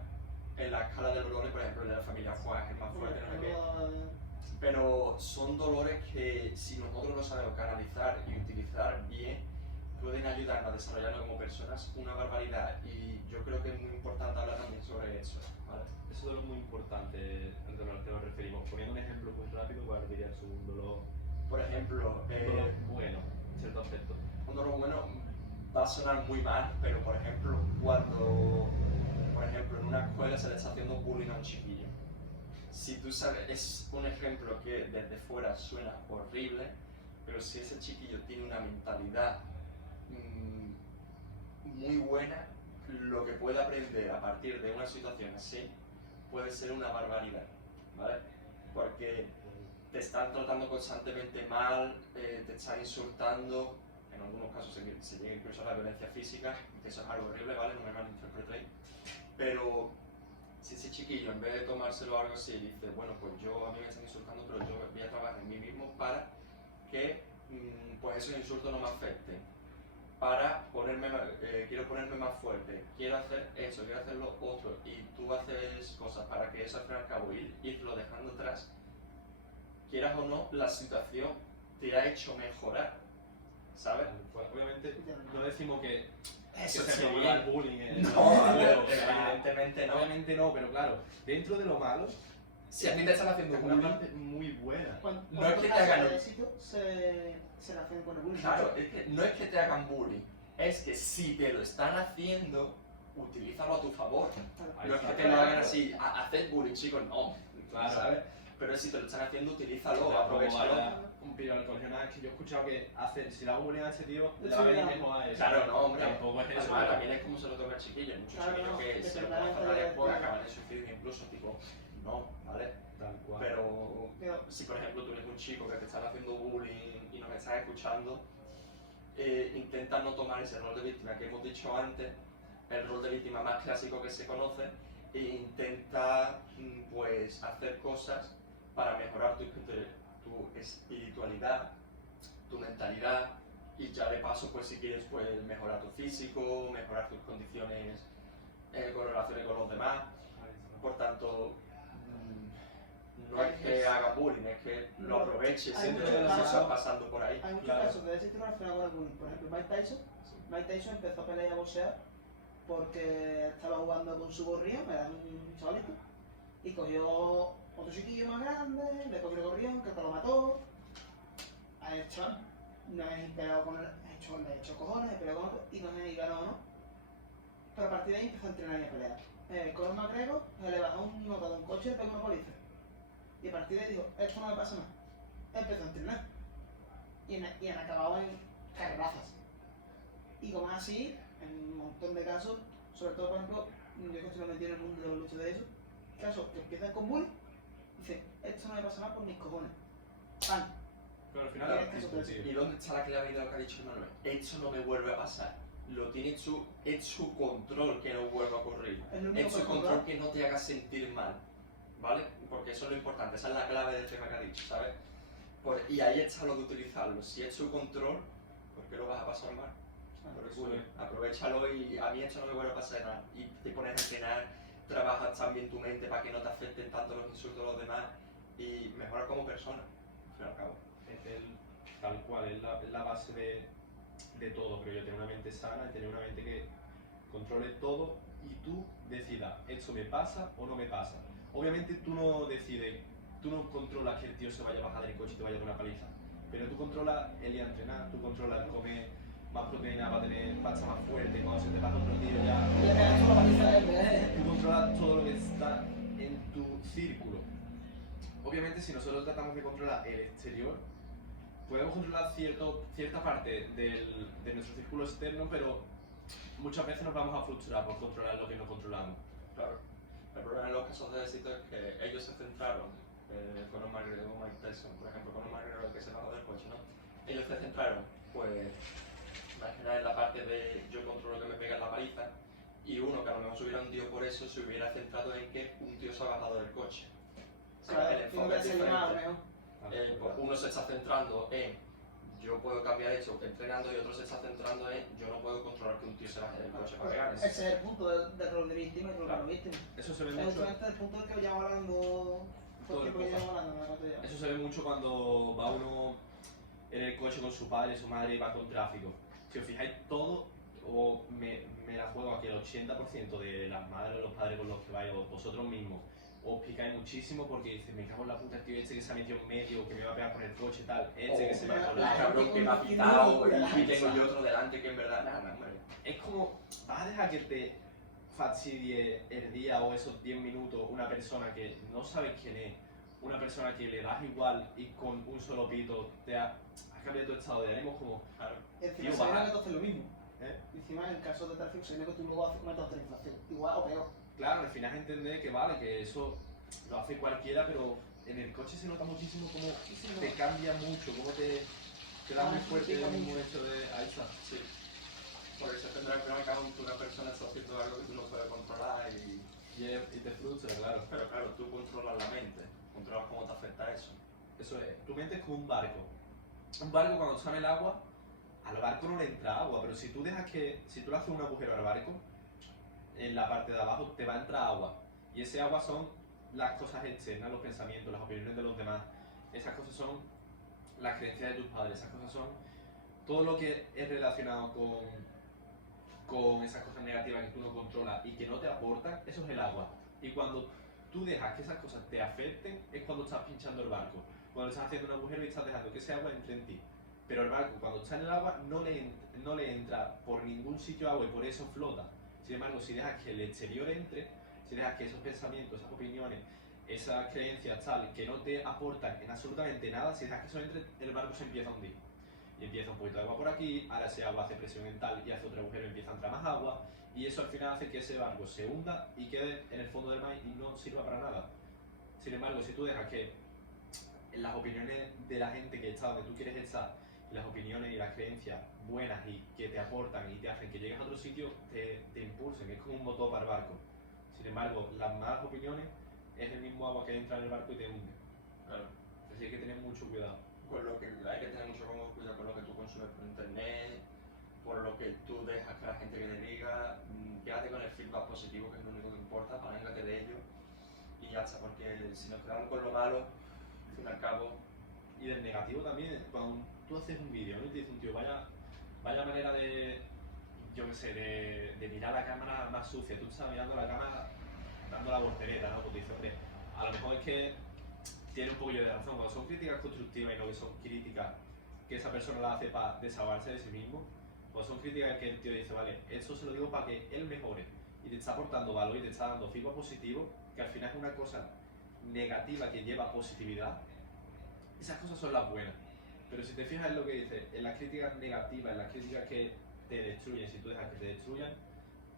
en la escala de dolores, por ejemplo, el de la familia fue el más fuerte, no sé qué. Pero son dolores que si nosotros lo sabemos canalizar y utilizar bien, pueden ayudarnos a desarrollarnos como personas una barbaridad. Y yo creo que es muy importante hablar también sobre eso, ¿vale? Eso es muy importante al dolor al que nos referimos. Poniendo un ejemplo muy rápido, ¿cuál dirías un dolor? Por ejemplo, Un dolor bueno, en cierto aspecto. un dolor bueno va a sonar muy mal, pero por ejemplo, cuando por ejemplo, en una escuela se le está haciendo bullying a un chiquillo. Si tú sabes, es un ejemplo que desde fuera suena horrible, pero si ese chiquillo tiene una mentalidad muy buena, lo que puede aprender a partir de una situación así puede ser una barbaridad, ¿vale? Porque te están tratando constantemente mal, te están insultando, en algunos casos se llega incluso a la violencia física, que eso es algo horrible, ¿vale? No me malinterpretéis. Pero si ese chiquillo, en vez de tomárselo algo así, dice, bueno, pues yo a mí me están insultando, pero yo voy a trabajar en mí mismo para que pues esos insultos no me afecten, para quiero ponerme más fuerte, quiero hacer eso, quiero hacer lo otro, y tú haces cosas para que eso al fin y al cabo irlo dejando atrás, quieras o no, la situación te ha hecho mejorar, ¿sabes? Pues, obviamente no decimos que Eso se sí, promueva el bullying en no, evidentemente no. Obviamente no, pero claro, dentro de lo malo, Si a ti te están haciendo es una bullying, parte muy buena. No es que te hagan- el éxito se la hacen con el bullying. claro, es que no es que te hagan bullying, es que si te lo están haciendo, utilízalo a tu favor. Ahí No es que está. te lo hagan así, hacer bullying, chicos, no, Claro. ¿sabes? Pero si te lo están haciendo, utilízalo, Como aprovechalo. vaya un pibe al colegio, nada, es que yo he escuchado que si le hago bullying a ese tío, le Sí, va a venir claro. mejor a eso. Claro, no, hombre. Tampoco es eso. Además, pero- también es como se lo toca al chiquillo. Hay muchos Claro, chiquillos no, que que se te lo van a pasan después, hacer- acaban de sufrir incluso, tipo, no, ¿vale? Tal cual. Pero Pero- si por ejemplo tú eres un chico que te están haciendo bullying y no me estás escuchando, intenta no tomar ese rol de víctima que hemos dicho antes, el rol de víctima más clásico que se conoce, e intenta pues hacer cosas para mejorar tu espiritualidad, tu mentalidad, y ya de paso pues si quieres pues mejorar tu físico, mejorar tus condiciones con relaciones con los demás. Por tanto, no es que haga bullying, es que lo aproveche Hay siempre muchos lo que está casos- pasando por ahí. Hay muchos Claro. casos de éxito relacionados con el bullying. Por ejemplo, Mike Tyson empezó a pelear y a boxear porque estaba jugando con su gorrión, era un chavalito, y cogió otro chiquillo más grande, le cogió el gorrión, que lo mató. A el chaval, una vez peleado con él, le echó cojones, peleó con otro, y no sé si ganó o no. Pero a partir de ahí empezó a entrenar y a pelear. Conor McGregor se le bajó un nota de un coche coche, le pegó una paliza. Y a partir de ahí dijo, esto no me pasa más. Empezó a entrenar. Y han acabado en carrerazas. Y como es así, en un montón de casos, sobre todo, por ejemplo, yo que estoy metido en el mundo de los luchas de eso, casos que empiezan con bullying, dicen, esto no me pasa más por mis cojones. ¡Pam! Pero al final Mira, es eso actitud, tío. ¿Y dónde está la clave de lo que ha dicho Manuel? Esto no me vuelve a pasar. Lo tiene es su control que no vuelva a ocurrir. Es lo único Es su que control que no te haga sentir mal. ¿Vale? Porque eso es lo importante, esa es la clave del tema que ha dicho, ¿sabes? Y ahí está lo de utilizarlo. Si es su control, ¿por qué lo vas a pasar mal? Por el culo. Aprovechalo y a mí esto no me vuelve a pasar nada. Y te pones a entrenar, trabajas también tu mente para que no te afecten tanto los insultos de los demás y mejoras como persona, al fin y al cabo. Tal cual, es la base de todo, creo yo, tener una mente sana y tener una mente que controle todo y tú decidas, ¿esto me pasa o no me pasa? Obviamente tú no decides, tú no controlas que el tío se vaya a bajar del coche y te vaya a dar una paliza, pero tú controlas el ir a entrenar, tú controlas el comer más proteína para tener pasta más fuerte, cuando se te pasa otro tío ya... Y le pegas una paliza a él, Tú controlas todo lo que está en tu círculo. Obviamente si nosotros tratamos de controlar el exterior, podemos controlar cierta parte de nuestro círculo externo, pero muchas veces nos vamos a frustrar por controlar lo que no controlamos. Claro. El problema en los casos de éxito es que ellos se centraron, Conor McGregor o Mike Tyson, por ejemplo, Conor McGregor que se bajó del coche, ¿no? Ellos se centraron, pues, más que nada en la parte de yo controlo que me pega en la paliza, y uno que a lo mejor se hubiera hundido por eso se hubiera centrado en que un tío se ha bajado del coche. O sea, el enfoque es diferente. Pues uno se está centrando en yo puedo cambiar eso entrenando y otro se está centrando en yo no puedo controlar que un tío se baje del coche para pegar. Ese es el punto del rol de víctima y rol de no víctima. Eso se ve Es mucho. justamente el punto del que llevamos hablando. Todo el Porque llevamos hablando, no me acuerdo ya. Eso se ve mucho cuando va uno en el coche con su padre, su madre y va con tráfico. Si os fijáis, todo, o me la juego aquí, el 80% de las madres o los padres con los que vais, o vosotros mismos, os picáis muchísimo porque dices, me cago en la puta, el tío este que se ha metido en medio, que me va a pegar con el coche y tal, este que se me ha El colado. cabrón que me ha quitado y tengo yo otro delante que en verdad nada, hombre. Es como, vas a dejar que te fastidie el día o esos 10 minutos una persona que no sabes quién es, una persona que le das igual y con un solo pito te ha cambiado tu estado de ánimo, como, Claro. Encima Tío, se ve baja. que tú haces lo mismo. ¿eh? Encima en el caso de tráfico se ve que tú luego cometes otra infracción. Igual o peor. Claro, al final es entender que vale, que eso lo hace cualquiera, pero en el coche se nota muchísimo cómo te cambia mucho, cómo te da muy fuerte el mismo hecho de... Ahí está. Sí. Porque se tendrá que acá que una persona está haciendo algo que tú no puedes controlar Y te frustra, claro. Pero claro, tú controlas la mente, controlas cómo te afecta eso. Eso es, tu mente es como un barco. Un barco cuando está en el agua, al barco no le entra agua, pero si tú dejas que, si tú le haces un agujero al barco, en la parte de abajo te va a entrar agua. Y ese agua son las cosas externas, los pensamientos, las opiniones de los demás. Esas cosas son las creencias de tus padres, esas cosas son todo lo que es relacionado con esas cosas negativas que tú no controlas y que no te aportan, eso es el agua. Y cuando tú dejas que esas cosas te afecten, es cuando estás pinchando el barco. Cuando estás haciendo un agujero y estás dejando que ese agua entre en ti. Pero el barco, cuando está en el agua, no le entra por ningún sitio agua y por eso flota. Sin embargo, si dejas que el exterior entre, si dejas que esos pensamientos, esas opiniones, esas creencias tal, que no te aportan en absolutamente nada, si dejas que eso entre, el barco se empieza a hundir. Y empieza un poquito de agua por aquí, ahora ese agua hace presión en tal y hace otro agujero y empieza a entrar más agua. Y eso al final hace que ese barco se hunda y quede en el fondo del mar y no sirva para nada. Sin embargo, si tú dejas que las opiniones de la gente que está donde tú quieres estar, las opiniones y las creencias buenas y que te aportan y te hacen que llegues a otro sitio, te impulsen, es como un motor para el barco. Sin embargo, las malas opiniones es el mismo agua que entra en el barco y te hunde. Claro. Así que hay que tener mucho cuidado. Con lo que hay que tener mucho cuidado con lo que tú consumes por internet, por lo que tú dejas que la gente que te diga, quédate con el feedback positivo que es lo único que importa, panéngate de ello y ya está, porque si nos quedamos con lo malo, al fin y al cabo... Y del negativo también, cuando tú haces un vídeo, ¿no? Y te dice un tío, vaya manera de, yo qué sé, de mirar la cámara más sucia, tú estás mirando la cámara dando la voltereta, ¿no? Porque dices, hombre, a lo mejor es que tiene un poquillo de razón, cuando son críticas constructivas y no que son críticas que esa persona la hace para desahogarse de sí mismo, pues son críticas que el tío dice, vale, esto se lo digo para que él mejore y te está aportando valor y te está dando feedback positivo, que al final es una cosa negativa que lleva positividad, esas cosas son las buenas. Pero si te fijas en lo que dice, en las críticas negativas, en las críticas que te destruyen, si tú dejas que te destruyan,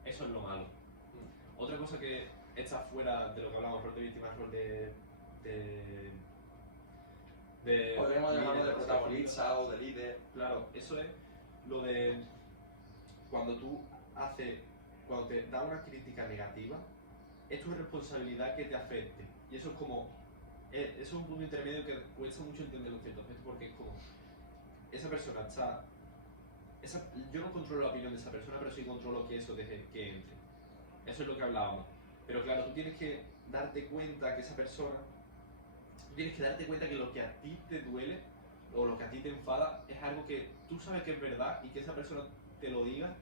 eso es lo malo. Otra cosa que está fuera de lo que hablamos, rol de víctima, rol de Podríamos llamarlo de líder, protagonista o de líder. Claro, eso es lo de cuando cuando te da una crítica negativa, es tu responsabilidad que te afecte. Y eso es como, eso es un punto intermedio que cuesta mucho entender en cierto aspecto, porque es como, esa persona está, yo no controlo la opinión de esa persona, pero sí controlo que eso deje que entre. Eso es lo que hablábamos. Pero claro, tú tienes que darte cuenta que esa persona, tú tienes que darte cuenta que lo que a ti te duele o lo que a ti te enfada es algo que tú sabes que es verdad y que esa persona te lo diga,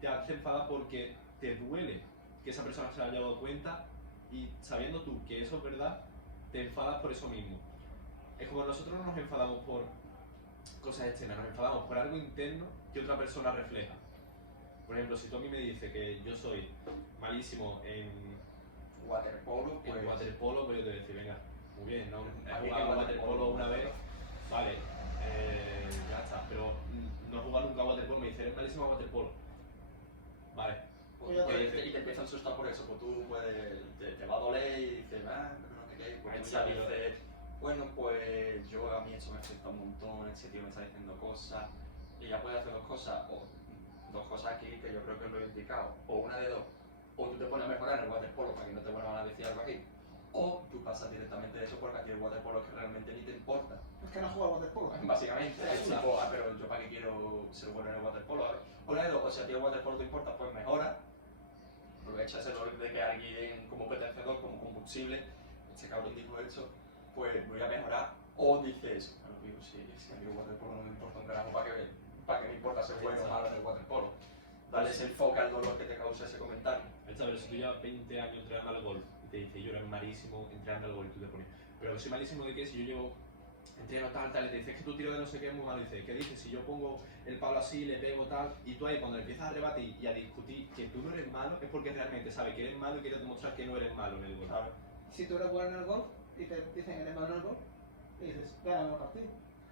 te hace enfada porque te duele que esa persona se haya dado cuenta y sabiendo tú que eso es verdad, te enfadas por eso mismo. Es como nosotros no nos enfadamos por cosas externas, nos enfadamos por algo interno que otra persona refleja. Por ejemplo, si tú a mí me dices que yo soy malísimo en Waterpolo, pues. waterpolo, pues yo te voy a decir, venga, muy bien, ¿no? He Aquí jugado que waterpolo una vez, vale, ya está, pero no he jugado nunca a waterpolo, me dice, eres malísimo a waterpolo. Vale. Y te empiezan a asustar por eso, pues tú puedes, te va a doler y dices, no te quedes, pues tú ya dices, bueno, pues yo a mí eso me afecta un montón, ese tío me está diciendo cosas, y ya puedes hacer dos cosas, o dos cosas aquí que yo creo que es lo indicado, o una de dos, o tú te pones a mejorar en el waterpolo para que no te vuelvan a decir algo aquí, o tú pasas directamente de eso porque a ti el waterpolo es que realmente ni te importa. Es que no juega waterpolo. Básicamente, es tipo, pero yo para qué quiero ser bueno en el waterpolo. O la de dos, o si a ti el waterpolo te importa, pues mejora. Aprovecha ese rol de que alguien como potenciador, como combustible, este cabrón dijo eso, pues voy a mejorar. O dices, bueno, digo, si a mí el waterpolo no me importa un carajo, ¿para qué me importa ser bueno o malo en el waterpolo? Dale ese enfoque al dolor que te causa ese comentario. Pero si tú llevas 20 años entrenando al golf y te dice yo era malísimo entrenando al golf y tú te pones, pero que soy malísimo de qué, si yo llevo entreno tal, y te dices que tu tiro de no sé qué es muy malo, y dices, ¿qué dices? Si yo pongo el palo así, le pego tal, y tú ahí cuando empiezas a rebatir y a discutir que tú no eres malo, es porque realmente sabes que eres malo y quieres demostrar que no eres malo en el golf. Claro. Si tú eres bueno en el golf y te dicen que eres malo en el golf, y dices, gáname el partido.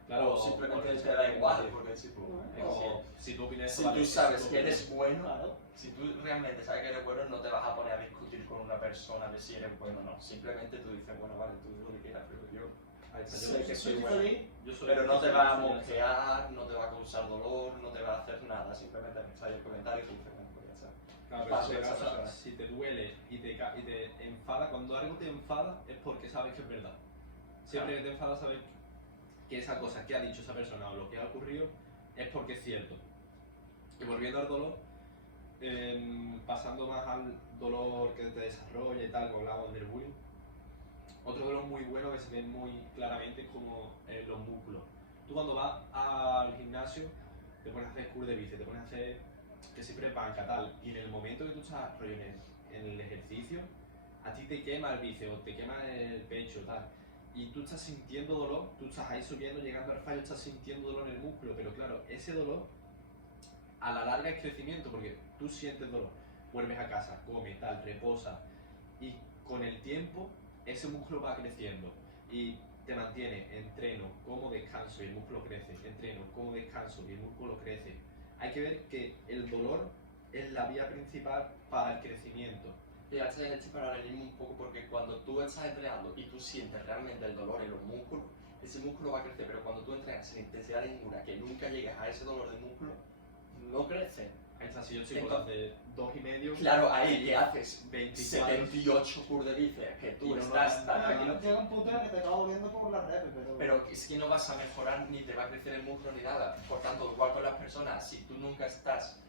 Claro, O simplemente te da igual, porque tipo, es como, si tú opinas si vale, tú sabes tú que eres bueno, Claro. si tú realmente sabes que eres bueno, no te vas a poner a discutir con una persona de si eres bueno o no. Simplemente tú dices, bueno, vale, tú lo que quieras, pero yo sé que soy bueno. yo soy, Pero no yo te soy- va a yo soy- mosquear, no te va a causar dolor, no te va a hacer nada. Simplemente sale el comentario y tú dices, bueno, pues ya está. Claro, pero Paso si, de esa persona. si te duele y te enfada, cuando algo te enfada es porque sabes que es verdad. Siempre que te enfada sabes que esa cosa que ha dicho esa persona o lo que ha ocurrido es porque es cierto. Y volviendo al dolor, pasando más al dolor que te desarrolla y tal, como hablábamos del bullying, otro dolor muy bueno que se ve muy claramente es como los músculos. Tú cuando vas al gimnasio te pones a hacer curl de bíceps, te pones a hacer que siempre banca tal, y en el momento que tú estás rollo, en el ejercicio, a ti te quema el bíceps o te quema el pecho tal, y tú estás sintiendo dolor, tú estás ahí subiendo, llegando al fallo, estás sintiendo dolor en el músculo, pero claro, ese dolor a la larga es crecimiento porque tú sientes dolor, vuelves a casa, comes, tal, reposa, y con el tiempo ese músculo va creciendo y te mantiene entreno, como descanso y el músculo crece, entreno, como descanso y el músculo crece. Hay que ver que el dolor es la vía principal para el crecimiento. Y haces este paralelismo un poco porque cuando tú estás entrenando y tú sientes realmente el dolor en los músculos, ese músculo va a crecer, pero cuando tú entrenas sin intensidad ninguna, que nunca llegues a ese dolor del músculo, no crece. Ahí está, si yo estoy con de 2,5, Claro, ahí le haces 24. 78 curl de bíceps, que tú Y no estás notas tan nada. tranquilo. Llega un punto en el que te acaba volviendo por la red, Pero es que no vas a mejorar ni te va a crecer el músculo ni nada. Por tanto, igual con las personas, si tú nunca estás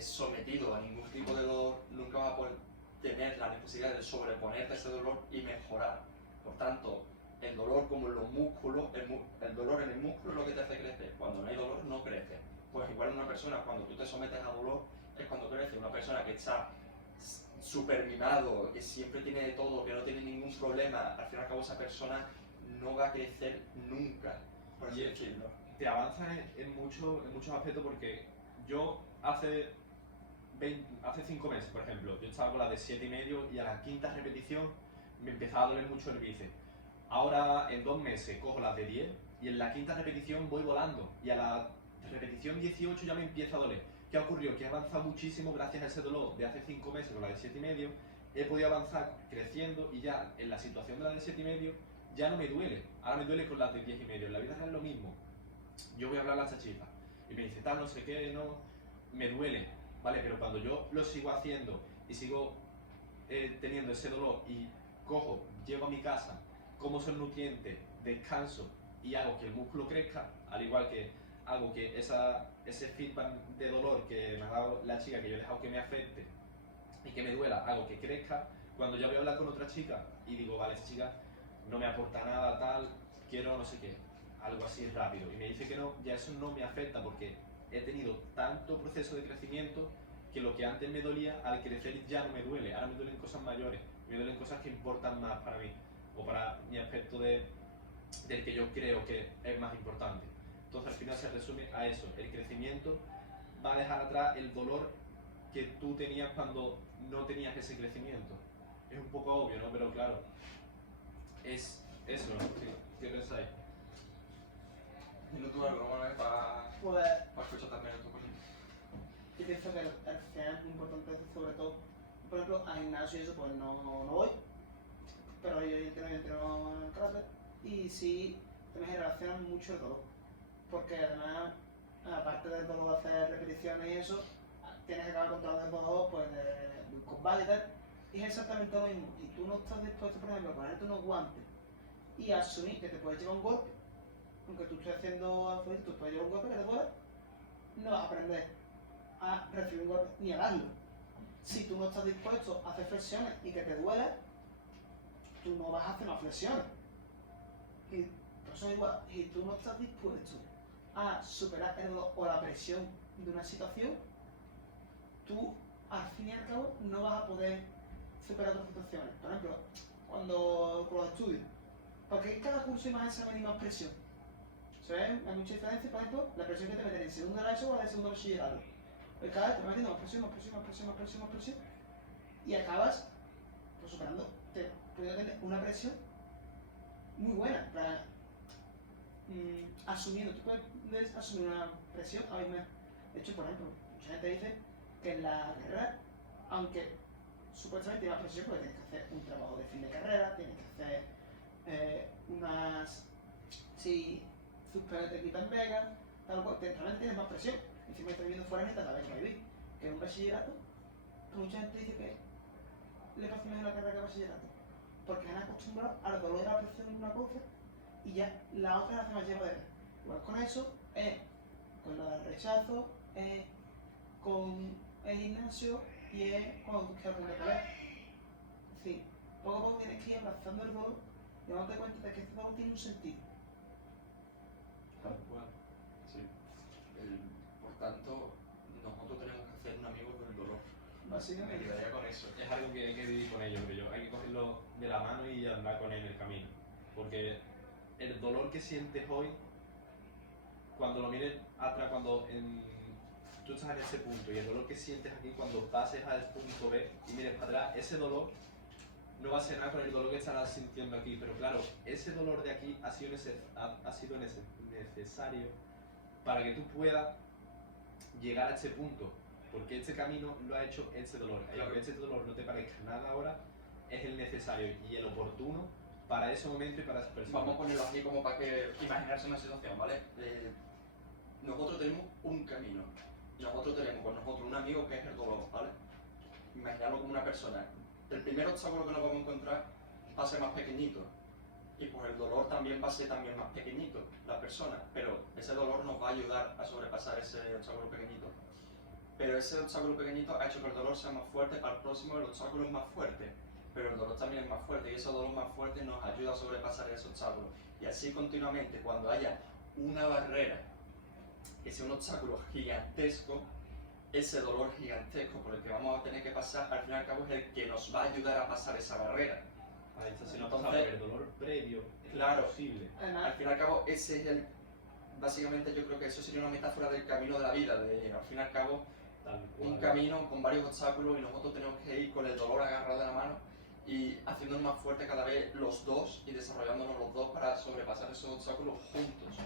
sometido a ningún tipo de dolor, nunca vas a poder tener la necesidad de sobreponerte a ese dolor y mejorar. Por tanto, el dolor como en los músculos, el dolor en el músculo es lo que te hace crecer. Cuando no hay dolor, no crece. Pues igual una persona, cuando tú te sometes a dolor, es cuando crece. Una persona que está súper mimado, que siempre tiene de todo, que no tiene ningún problema, al fin y al cabo esa persona no va a crecer nunca, por así Y decirlo. te avanzas en muchos aspectos porque yo hace 5 meses, por ejemplo, yo estaba con la de 7,5 y a la quinta repetición me empezaba a doler mucho el bíceps. Ahora en 2 meses cojo las de 10 y en la quinta repetición voy volando y a la repetición 18 ya me empieza a doler. ¿Qué ha ocurrido? Que he avanzado muchísimo gracias a ese dolor de hace 5 meses con la de 7,5. He podido avanzar creciendo y ya en la situación de la de 7,5 ya no me duele. Ahora me duele con las de 10,5. En la vida real es lo mismo. Yo voy a hablar a esta chica y me dice, tal, no sé qué, no, me duele, ¿vale? Pero cuando yo lo sigo haciendo y sigo teniendo ese dolor y cojo, llego a mi casa, como son nutrientes, descanso y hago que el músculo crezca, al igual que hago que ese feedback de dolor que me ha dado la chica, que yo he dejado que me afecte y que me duela, hago que crezca, cuando ya voy a hablar con otra chica y digo, vale, esta chica no me aporta nada, tal, quiero no sé qué, algo así rápido, y me dice que no, ya eso no me afecta porque he tenido tanto proceso de crecimiento que lo que antes me dolía, al crecer ya no me duele, ahora me duelen cosas mayores, me duelen cosas que importan más para mí, o para mi aspecto del que yo creo que es más importante. Entonces al final se resume a eso, el crecimiento va a dejar atrás el dolor que tú tenías cuando no tenías ese crecimiento. Es un poco obvio, ¿no? Pero claro, es eso, ¿no? ¿Qué pensáis? Dilo tú algo, ¿no? Para Pues escuchar también tu opinión. yo pienso que al final es muy importante eso, sobre todo, por ejemplo, a gimnasio y eso pues no voy, pero yo entreno en karate y sí también se relaciona mucho el dolor, porque además, aparte del dolor de hacer repeticiones y eso, tienes que acabar controlando el dolor pues, de un combate y tal, y es exactamente lo mismo. Y tú no estás dispuesto, por ejemplo, a ponerte unos guantes y asumir que te puedes llevar un golpe, aunque tú estés haciendo alfabeto, tú puedes llevar un golpe que te pueda, no vas a aprender a recibir un golpe ni a darlo. Si tú no estás dispuesto a hacer flexiones y que te duele, tú no vas a hacer más flexiones. Y por eso igual, si tú no estás dispuesto a superar el dolor o la presión de una situación, tú al fin y al cabo no vas a poder superar otras situaciones. Por ejemplo, cuando con los estudios, porque cada curso hay más examen y más presión. ¿Sabes? Hay mucha diferencia, por ejemplo, la presión que te meten en segundo de la ESO o en el segundo de bachillerato. Pues cada vez te vas metiendo más presión, más presión, más presión, más presión, más presión, y acabas pues, superando, te puede tener una presión muy buena para asumiendo, tú puedes asumir una presión a veces. De hecho, por ejemplo, mucha gente dice que en la carrera, aunque supuestamente hay más presión porque tienes que hacer un trabajo de fin de carrera, tienes que hacer si sus te quitan vegas, tal cual, realmente tienes más presión. Encima estás viviendo fuera de la vez que va a vivir. Que en un bachillerato, mucha gente dice que le pasa mejor la carrera que el bachillerato. Porque han acostumbrado al dolor de la presión en una cosa y ya la otra la hace más llevadera. Igual con eso, con lo del rechazo, con el gimnasio y cuando tú quieres aprender a pelear. Sí, poco a poco tienes que ir abrazando el dolor y dándote cuenta de que este dolor tiene un sentido. Bueno, sí. Por tanto, nosotros tenemos que hacernos amigos del dolor. Me Básicamente. quedaría con eso. Es algo que hay que vivir con ello, pero yo hay que cogerlo de la mano y andar con él en el camino. Porque el dolor que sientes hoy, cuando lo mires atrás, tú estás en ese punto, y el dolor que sientes aquí cuando pases al punto B y mires para atrás, ese dolor no va a ser nada con el dolor que estarás sintiendo aquí. Pero claro, ese dolor de aquí ha sido necesario para que tú puedas llegar a este punto. Porque este camino lo ha hecho este dolor. Y aunque este dolor no te parezca nada ahora, es el necesario y el oportuno para ese momento y para esa persona. Vamos a ponerlo así como para que imaginarse una situación, ¿vale? Nosotros tenemos un camino. Nosotros tenemos con nosotros un amigo que es el dolor, ¿vale? Imaginarlo como una persona. El primer obstáculo que nos vamos a encontrar va a ser más pequeñito. Y pues el dolor también va a ser también más pequeñito, la persona. Pero ese dolor nos va a ayudar a sobrepasar ese obstáculo pequeñito. Pero ese obstáculo pequeñito ha hecho que el dolor sea más fuerte, para el próximo el obstáculo es más fuerte, pero el dolor también es más fuerte y ese dolor más fuerte nos ayuda a sobrepasar ese obstáculo. Y así continuamente, cuando haya una barrera que sea un obstáculo gigantesco, ese dolor gigantesco por el que vamos a tener que pasar, al fin y al cabo es el que nos va a ayudar a pasar esa barrera. Ahí está, si no pasa por el dolor previo, es Claro. posible. Al fin y al cabo ese es básicamente yo creo que eso sería una metáfora del camino de la vida, de al fin y al cabo Tal cual. un camino con varios obstáculos y nosotros tenemos que ir con el dolor agarrado de la mano y haciéndonos más fuertes cada vez los dos y desarrollándonos los dos para sobrepasar esos obstáculos juntos.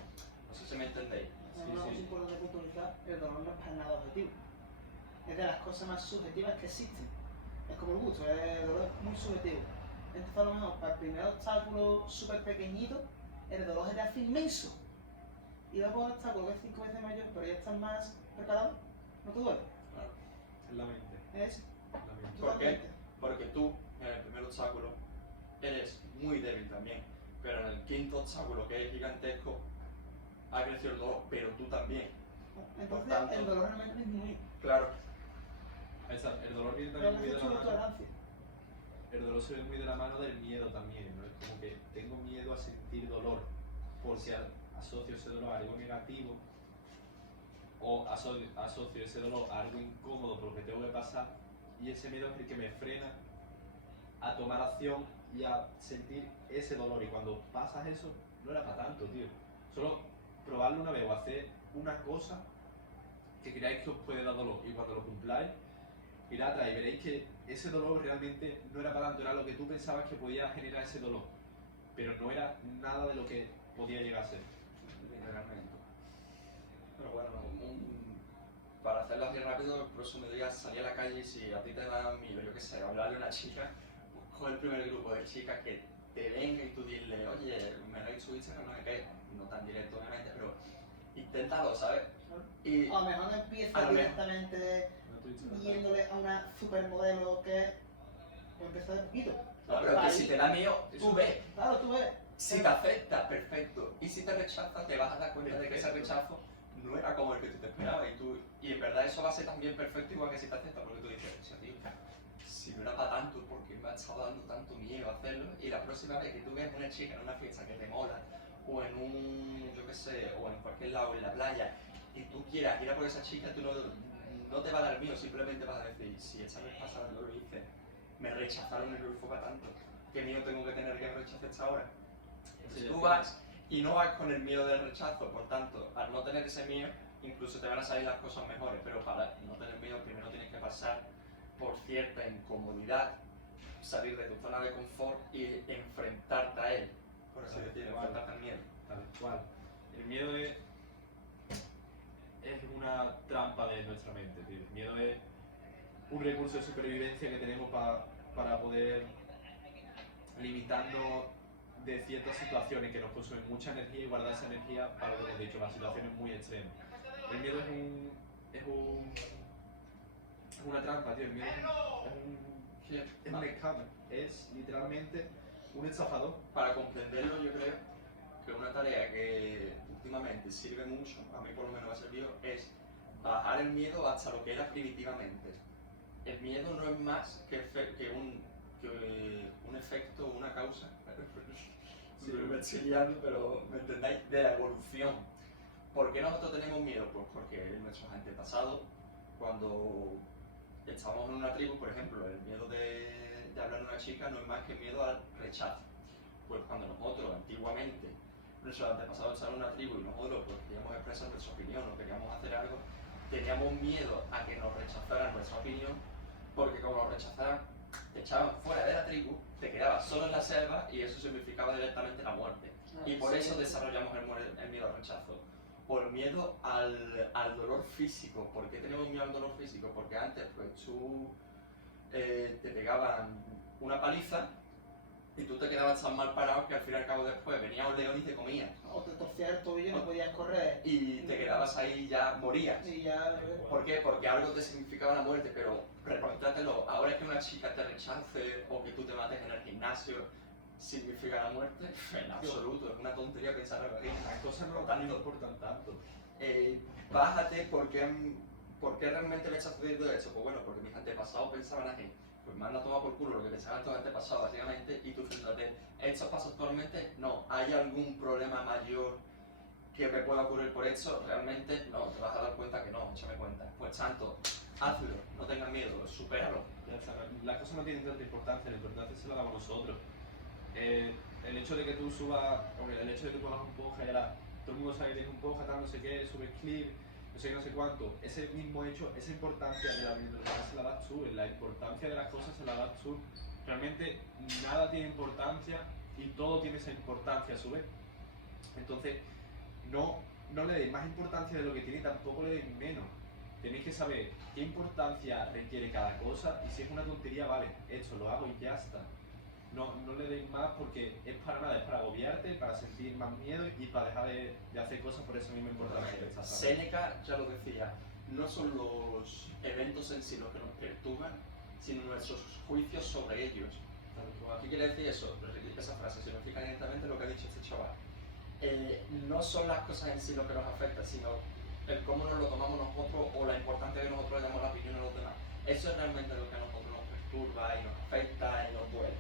No sé si me entendéis. Una cosa importante de puntualizar, el dolor no es para nada objetivo. Es de las cosas más subjetivas que existen. Es como el gusto, el dolor es muy subjetivo. Entonces a lo mejor para el primer obstáculo súper pequeñito, el dolor se te hace inmenso. Y va por un obstáculo que es 5 veces mayor, pero ya estás más preparado, no te duele. Claro. Es la mente. Es La mente. ¿Por qué? totalmente. Porque tú, en el primer obstáculo, eres muy débil también. Pero en el quinto obstáculo, que es gigantesco, ha crecido el dolor, pero tú también. Entonces tanto- el dolor realmente disminuye. Claro. Exacto. El dolor viene Pero también no muy es de la solo mano. tolerancia. El dolor se ve muy de la mano del miedo también, ¿no? Es como que tengo miedo a sentir dolor, porque asocio ese dolor a algo negativo, o asocio ese dolor a algo incómodo por lo que tengo que pasar, y ese miedo es el que me frena a tomar acción y a sentir ese dolor. Y cuando pasas eso, no era para tanto, tío. Solo probarlo una vez o hacer una cosa que creáis que os puede dar dolor, y cuando lo cumpláis, mirad atrás y veréis que ese dolor realmente no era para tanto, era lo que tú pensabas que podía generar ese dolor, pero no era nada de lo que podía llegar a ser. Literalmente. Pero bueno, para hacerlo así rápido, el próximo día salí a la calle y si a ti te da miedo, yo qué sé, hablarle a una chica, pues coge el primer grupo de chicas que te venga y tú dile, oye, me reí su Instagram, no sé qué, no tan directo obviamente, pero inténtalo, ¿sabes? Y A lo mejor no A empieza lo mejor. directamente yéndole a una supermodelo que empieza de poquito. no, pero que si te da miedo, tú ves. Claro, tú ves. Si te acepta, perfecto. Y si te rechaza, te vas a dar cuenta de que ese rechazo no era como el que tú te esperabas. Y en verdad eso va a ser también perfecto igual que si te acepta, porque tú dices, "Hostia, tío, si no era para tanto, porque me ha estado dando tanto miedo hacerlo". Y la próxima vez que tú ves una chica en una fiesta que te mola, o en un, yo qué sé, o en cualquier lado, en la playa, y tú quieras ir a por esa chica, tú no te va a dar miedo, simplemente vas a decir, si esa vez pasada no lo hice, me rechazaron y no fue para tanto. ¿Qué miedo tengo que tener que me rechace esta hora? Si tú vas y no vas con el miedo del rechazo, por tanto, al no tener ese miedo, incluso te van a salir las cosas mejores, pero para no tener miedo primero tienes que pasar por cierta incomodidad, salir de tu zona de confort y enfrentarte a él, por así decirlo, enfrentarte al miedo. Tal cual. El miedo es una trampa de nuestra mente, tío. El miedo es un recurso de supervivencia que tenemos para poder limitarnos de ciertas situaciones que nos consumen mucha energía y guardar esa energía para lo que hemos dicho, las situaciones muy extremas. El miedo es una trampa, tío. El miedo es un escape. Es literalmente un estafador. Para comprenderlo, yo creo que una tarea que últimamente sirve mucho, a mí por lo menos me ha servido, es bajar el miedo hasta lo que era primitivamente. El miedo no es más que un efecto, una causa, sí, me estoy liando, pero me entendáis, de la evolución. ¿Por qué nosotros tenemos miedo? Pues porque nuestros antepasados, cuando estábamos en una tribu, por ejemplo, el miedo de hablar a una chica no es más que miedo al rechazo. Pues cuando nosotros, antiguamente, nuestros antepasados estaban en una tribu y nosotros pues, queríamos expresar nuestra opinión o queríamos hacer algo, teníamos miedo a que nos rechazaran nuestra opinión, porque como nos rechazaran, te echaban fuera de la tribu, te quedabas solo en la selva y eso significaba directamente la muerte. Y por eso desarrollamos el miedo al rechazo. Por miedo al dolor físico. ¿Por qué tenemos miedo al dolor físico? Porque antes pues tú te pegaban una paliza y tú te quedabas tan mal parado que al fin y al cabo después venía un león y te comía. O te torcías el tobillo y no podías correr. Y te quedabas ahí y ya morías. Y ya. ¿Por qué? Porque algo te significaba la muerte, pero replantéatelo, ahora que una chica te rechace o que tú te mates en el gimnasio, ¿significa la muerte? En absoluto, es una tontería pensar algo así. Las cosas no Tanto. importan tanto. Bájate, ¿por qué realmente me está sucediendo eso? Pues bueno, porque mis antepasados pensaban así. Pues me han tomado por culo lo que pensaban tus antepasados, básicamente, y tú fíjate, ¿esto pasa actualmente? No. ¿Hay algún problema mayor que me pueda ocurrir por eso? Realmente no, te vas a dar cuenta que no, échame cuenta. Pues tanto, hazlo, no tengas miedo, supéralo. Ya está. Las cosas no tienen tanta importancia, la importancia se la damos nosotros. El hecho de que tú subas, el hecho de que tú hagas un poja y ahora todo el mundo sabe que tienes un poja, tal, no sé qué, subes clip, no sé qué, no sé cuánto, ese mismo hecho, esa importancia de la visibilidad se la das tú, la importancia de las cosas se la das tú. realmente nada tiene importancia y todo tiene esa importancia a su vez. Entonces, no le deis más importancia de lo que tiene y tampoco le deis menos. Tenéis que saber qué importancia requiere cada cosa y si es una tontería, vale, hecho, lo hago y ya está. No le deis más porque es para nada, es para agobiarte, para sentir más miedo y para dejar de hacer cosas por esa misma importancia que estás dando. Séneca ya lo decía, no son los eventos en sí los que nos perturban, sino nuestros juicios sobre ellos. ¿Qué quiere decir eso? Esa frase significa directamente lo que ha dicho este chaval. No son las cosas en sí lo que nos afecta, sino el cómo nos lo tomamos nosotros o la importancia que nosotros le damos a la opinión de los demás. Eso es realmente lo que a nosotros nos perturba y nos afecta y nos duele,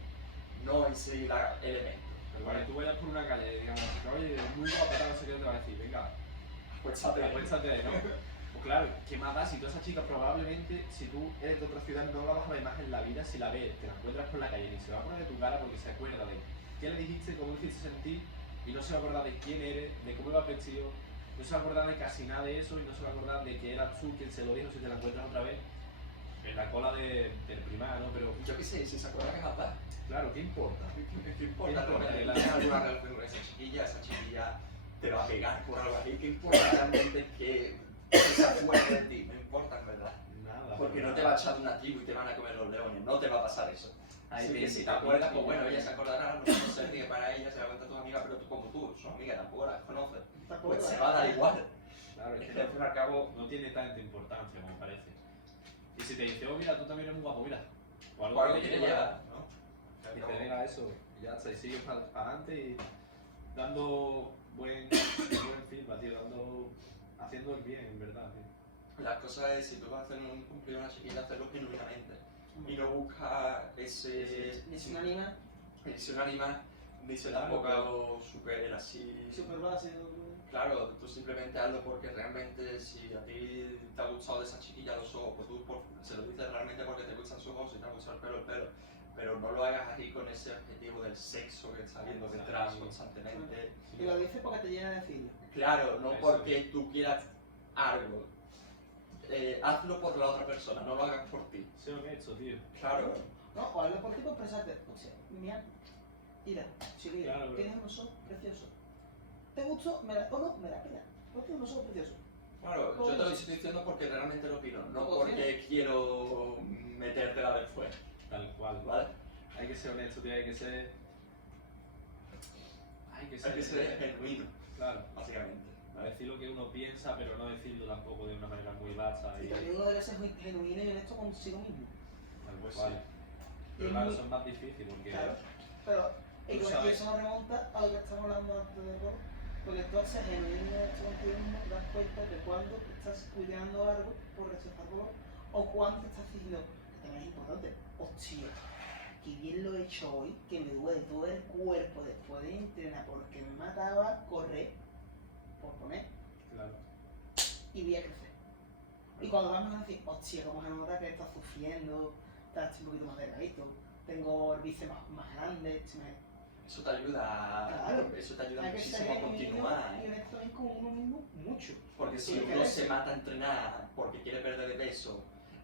no en sí el evento. Cuando tú vayas por una calle y digamos, oye, muy guapa, tal, no sé qué, te va a decir, venga, Acuéstate. acuéstate, ¿no? Pues claro, ¿qué más da? Si tú a esa chica probablemente, si tú eres de otra ciudad, no la vas a ver más en la vida, si la ves, te la encuentras por la calle y se va a poner de tu cara porque se acuerda de qué le dijiste, cómo le hiciste sentir y no se va a acordar de quién eres, de cómo iba vestido, no se va a acordar de casi nada de eso y no se va a acordar de que eras tú quien se lo dijo si te la encuentras otra vez en la cola del primario, ¿no? Pero Yo qué sé, si se acuerda que es Azar. claro, ¿qué importa? ¿Qué importa? ¿Qué importa? ¿Tienes alguna relación con esa chiquilla te va a pegar por algo así? ¿Qué importa realmente que se acuerde de ti? No importa, en verdad. Nada. Porque no te va a echar de una tribu y te van a comer los leones, no te va a pasar eso. Ahí Así te- que si te te- acuerdas, pues te- bueno, ella se acordará, no sé, que para ella se la cuenta a tus amigas, pero tú como tú, su amiga tampoco la conoces, Tampoco pues la- se va a dar igual. Claro, es Es que que al fin y al cabo, no tiene tanta importancia como parece. Y si te dice, oh, mira, tú también eres muy guapo, mira. O algo que que te quiere lleva- llegar, ¿no? Y te venga eso, y ya está, y sigues para adelante y dando buen feedback, tío, haciendo el bien, en verdad, tío. La cosa es, si tú vas a hacer un cumplido a una chiquilla, hacerlo genuinamente. Y no busca ese... Es un anima Es un animal, dice Claro, tampoco pero- algo súper así... super básico. Claro, tú simplemente hazlo porque realmente si a ti te ha gustado de esa chiquilla los ojos, pues tú se lo dices realmente porque te gustan sus ojos y te ha gustado el pelo, pero no lo hagas así con ese objetivo del sexo que está viendo detrás constantemente. Y lo dices porque te llena de filo. Claro, no Eso. porque tú quieras algo. Hazlo por la otra persona, no lo hagas por ti. Sé lo que he hecho, tío. Claro, No, o hazlo por ti por expresarte. O sea, mira, chiquilla, Claro, bro. tienes unos ojos preciosos. ¿Te gustó? O no, me la pena. No tienes unos ojos preciosos. claro, yo te lo estoy diciendo porque realmente lo opino, no ¿Cómo porque quiero metértela después, Tal cual. ¿vale? Hay que ser honesto, tío, hay que ser... Hay que ser genuino, Claro. básicamente. ¿vale? Decir lo que uno piensa, pero no decirlo tampoco de una manera muy basta Y y también uno debe ser muy genuino y honesto consigo mismo. tal Pues cual. sí. Pero Y claro, muy- eso es más difícil porque... Claro. Pero Tú y con sabes. eso nos remonta a lo que estamos hablando antes de todo. Porque tú haces genuino esto contigo mismo, te das cuenta de cuando estás cuidando algo por rechazarlo o cuando te estás diciendo, que también es importante, hostia, que bien lo he hecho hoy, que me duele todo el cuerpo después de entrenar porque me mataba correr, por poner, Claro. y voy a crecer. Y cuando vamos a decir, hostia, cómo se nota que estás sufriendo, estás un poquito más delgadito, tengo el bíceps más grande, se me... Eso te ayuda, Claro. eso te ayuda Hay que ser muchísimo a genuino continuar. y honesto también con uno mismo mucho. Porque si Sí, uno que se es- mata a entrenar porque quiere perder de peso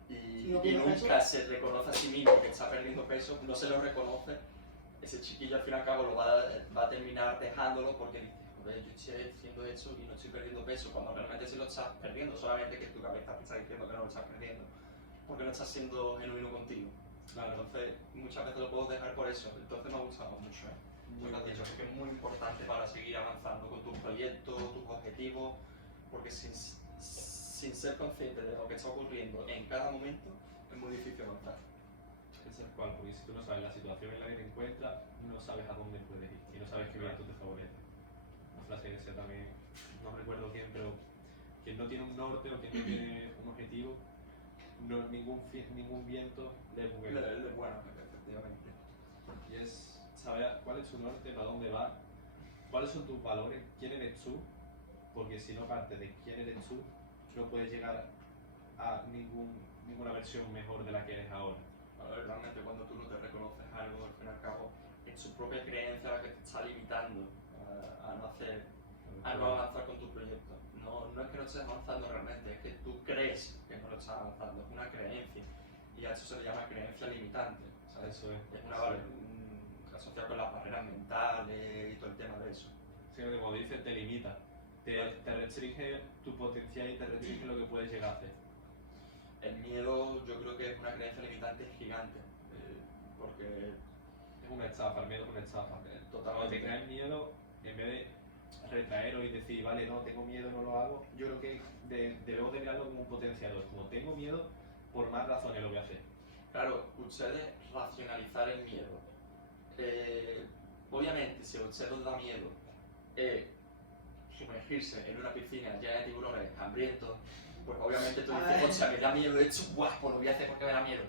y no pierde nunca se reconoce a sí mismo que está perdiendo peso, no se lo reconoce, ese chiquillo al fin y al cabo va a terminar dejándolo porque dice, joder, yo estoy haciendo eso y no estoy perdiendo peso, cuando realmente sí lo estás perdiendo, solamente que tu cabeza te está diciendo que no lo estás perdiendo, porque no estás siendo genuino contigo. Claro. Entonces, muchas veces lo puedo dejar por eso, entonces me ha gustado mucho. Lo que has dicho, que es muy importante para seguir avanzando con tus proyectos, tus objetivos, porque sin ser consciente de lo que está ocurriendo en cada momento, es muy difícil avanzar. Es el cual, porque si tú no sabes la situación en la que te encuentras, no sabes a dónde puedes ir y no sabes qué viento te favorece. Una frase que decía también, no recuerdo quién, pero quien no tiene un norte o quien no tiene un objetivo, ningún viento le es bueno. Bueno, efectivamente. Y es saber cuál es tu norte, para dónde vas, cuáles son tus valores, quién eres tú, porque si no partes de quién eres tú, no puedes llegar a ninguna versión mejor de la que eres ahora. Realmente cuando tú no te reconoces algo, al fin y al cabo, es su propia creencia la que te está limitando a no hacer, a no avanzar con tu proyecto. No es que no estés avanzando realmente, es que tú crees que no lo estás avanzando, es una creencia. Y a eso se le llama creencia limitante. ¿Sabes? Eso es. Es una asociado con las barreras mentales y todo el tema de eso. Sí, como dices, te limita. Te restringe tu potencial y te restringe lo que puedes llegar a hacer. El miedo yo creo que es una creencia limitante gigante, porque Es una estafa, el miedo es una estafa. Cuando te totalmente creas miedo, en vez de retraerlo y decir, vale, no, tengo miedo, no lo hago, yo creo que debemos de mirarlo como un potenciador. Como tengo miedo, por más razones lo voy a hacer. claro, ustedes racionalizar el miedo. Obviamente, si a usted os da miedo sumergirse en una piscina llena de tiburones hambrientos, pues obviamente tú dices, o sea, me da miedo esto, guau, pues lo voy a hacer porque me da miedo.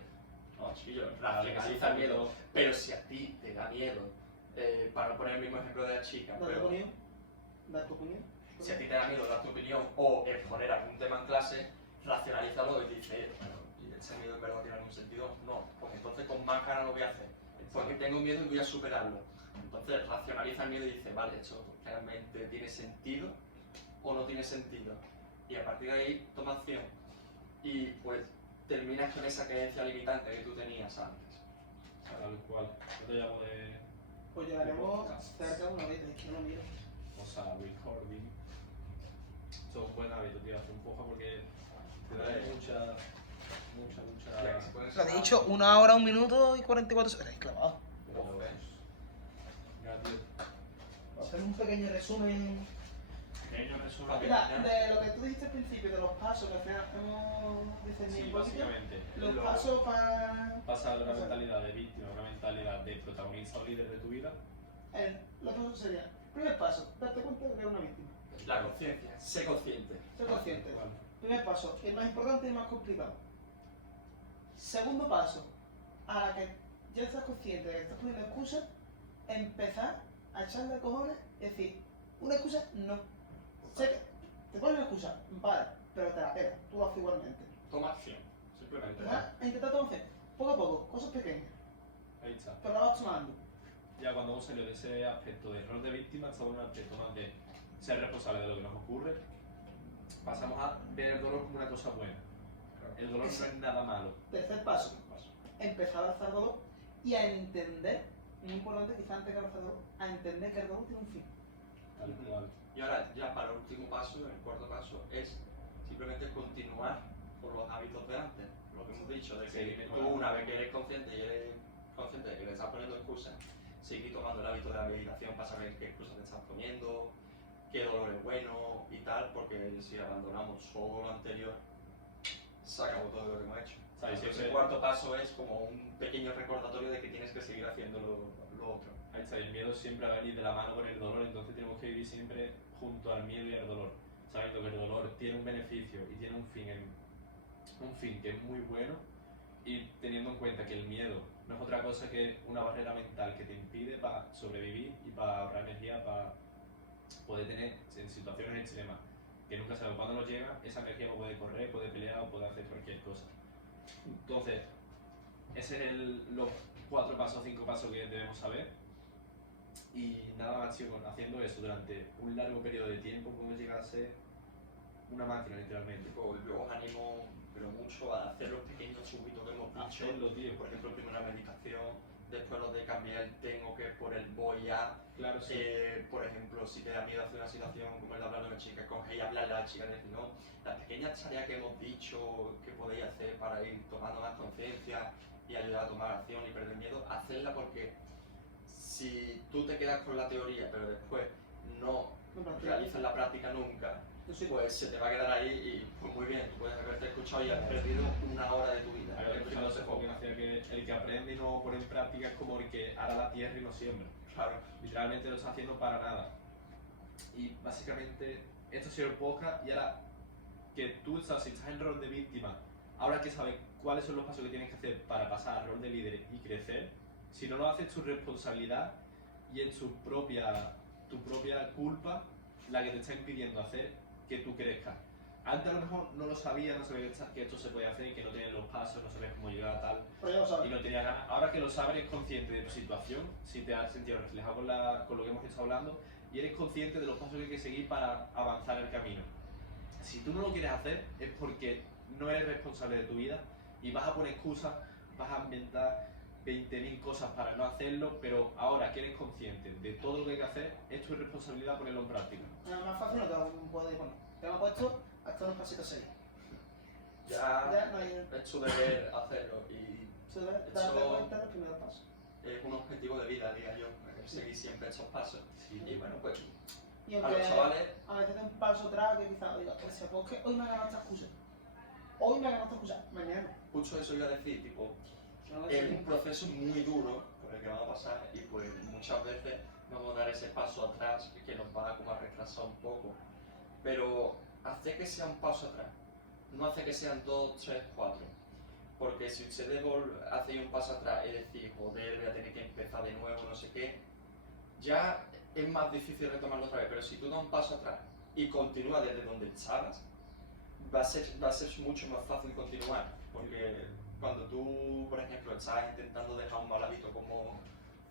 No, chiquillo, racionaliza el miedo. Pero si a ti te da miedo, para no poner el mismo ejemplo de la chica, ¿Dar tu pero opinión? ¿Dar tu opinión? si a ti te da miedo dar tu opinión o exponer algún tema en clase, racionalízalo y dices, bueno, ¿y ese miedo en verdad tiene algún sentido? No, pues entonces con más ganas lo voy a hacer, porque tengo miedo y voy a superarlo. Entonces racionaliza el miedo y dice, vale, ¿esto realmente tiene sentido o no tiene sentido? Y a partir de ahí toma acción y pues terminas con esa creencia limitante que tú tenías antes. Tal cual. Yo te llamo de Pues llevaremos cerca de una horita, es que no miro. recording. Esto es un buen hábito, tío, hacer un poco porque te da mucha. Lo he dicho, 1 hora, 1 minuto y 44 segundos. Clavado. Ya, tío. Hacer un pequeño resumen. Pequeño resumen. Mira, de lo que tú dijiste al principio, de los pasos, que al final hemos defendido Sí, un poquito. básicamente. Los pasos para. Pasar de una mentalidad de víctima a una mentalidad de protagonista o líder de tu vida. Los pasos serían: primer paso, darte cuenta de que eres una víctima. La conciencia, sé consciente. Ser consciente. Igual. Primer paso, el más importante y el más complicado. Segundo paso, a la que ya estás consciente de que estás poniendo excusas, empezar a echarle cojones y decir, una excusa no. Sé que te pones una excusa, vale, pero te la pegas, tú lo haces igualmente. Toma acción, simplemente. Empezar a intentar todo hacer, poco a poco, cosas pequeñas, Ahí está. pero la vas tomando. Ya cuando hemos salido de ese aspecto de rol de víctima, estamos en un aspecto más de ser responsable de lo que nos ocurre, pasamos a ver el dolor como una cosa buena. El dolor no es nada malo. Tercer paso, empezar a abrazar dolor y a entender, muy importante quizás antes que abrazar dolor, a entender que el dolor tiene un fin. Tal cual. Y ahora, ya para el último paso, el cuarto paso, es simplemente continuar con los hábitos de antes. Lo que hemos dicho, de que Sí, tú bueno. una vez que eres consciente y eres consciente de que le estás poniendo excusas, seguir tomando el hábito de la meditación para saber qué excusas te estás poniendo, qué dolor es bueno y tal, porque si abandonamos todo lo anterior, se acabó todo lo que hemos hecho. ¿Sabes? Entonces, Siempre- el cuarto paso es como un pequeño recordatorio de que tienes que seguir haciendo lo otro. Ahí está, y el miedo siempre va a venir de la mano con el dolor, entonces tenemos que vivir siempre junto al miedo y al dolor, sabiendo que el dolor tiene un beneficio y tiene un fin que es muy bueno, y teniendo en cuenta que el miedo no es otra cosa que una barrera mental que te impide para sobrevivir y para ahorrar energía, para poder tener en situaciones extremas que nunca sabemos cuándo nos llega, esa energía puede correr, puede pelear o puede hacer cualquier cosa. Entonces, ese es los 4 pasos, 5 pasos que debemos saber. Y nada más, tío, haciendo eso durante un largo periodo de tiempo podemos llegar a ser una máquina, literalmente. Tipo, yo os animo pero mucho a hacer los pequeños chupitos que hemos dicho. Hacerlo, tío. Por ejemplo, primero la meditación, después lo de cambiar el tengo que por el voy a. Claro, sí. Por ejemplo, si te da miedo hacer una situación como el de hablar a una chica, coge y hablarle a la chica y decir, no, las pequeñas tareas que hemos dicho que podéis hacer para ir tomando más conciencia y ayudar a tomar acción y perder miedo, hacerla, porque si tú te quedas con la teoría pero después no realizas la práctica nunca, pues se te va a quedar ahí y pues muy bien, tú puedes haberte escuchado y has perdido 1 hora de tu vida. A ver, Es que no se porque enfoca. decía que el que aprende y no pone en práctica es como el que ara la tierra y no siembra. Claro. Literalmente lo está haciendo para nada. Y básicamente, esto ha sido el podcast, y ahora que tú estás, si estás en rol de víctima, ahora que sabes cuáles son los pasos que tienes que hacer para pasar al rol de líder y crecer, si no lo haces, tu responsabilidad y es tu propia culpa la que te está impidiendo hacer que tú crezcas. Antes a lo mejor no lo sabías, no sabías que esto se podía hacer y que no tenías los pasos, no sabías cómo llegar a tal, Pero ya lo y sabes. no tenías ganas. Ahora que lo sabes, eres consciente de tu situación, si te has sentido reflejado con lo que hemos estado hablando, y eres consciente de los pasos que hay que seguir para avanzar el camino. Si tú no lo quieres hacer, es porque no eres responsable de tu vida y vas a poner excusas, vas a inventar 20.000 cosas para no hacerlo, pero ahora que eres consciente de todo lo que hay que hacer, es tu responsabilidad ponerlo en práctica. Nada más fácil no te lo puedo poner. Te hemos puesto hasta unos pasitos seguidos. Ya Ya no hay. es tu deber hacerlo y Darte cuenta de los primeros pasos. es un objetivo de vida, diría yo, seguir siempre estos pasos. Sí. Y bueno, pues Y a aunque los chavales, a veces de un paso atrás que quizás diga, pues que hoy me ha ganado esta excusa. Hoy me ha ganado esta excusa. Mañana. justo eso iba a decir, tipo, No es un proceso muy duro por el que vamos a pasar y pues muchas veces vamos a dar ese paso atrás que nos va como a retrasar un poco. Pero hace que sea un paso atrás, no hace que sean 2, 3, 4. Porque si ustedes hacen un paso atrás y decir, joder, voy a tener que empezar de nuevo, no sé qué, ya es más difícil retomarlo otra vez. Pero si tú das un paso atrás y continúas desde donde estabas, va a ser mucho más fácil continuar. Porque cuando tú, por ejemplo, estás intentando dejar un mal hábito como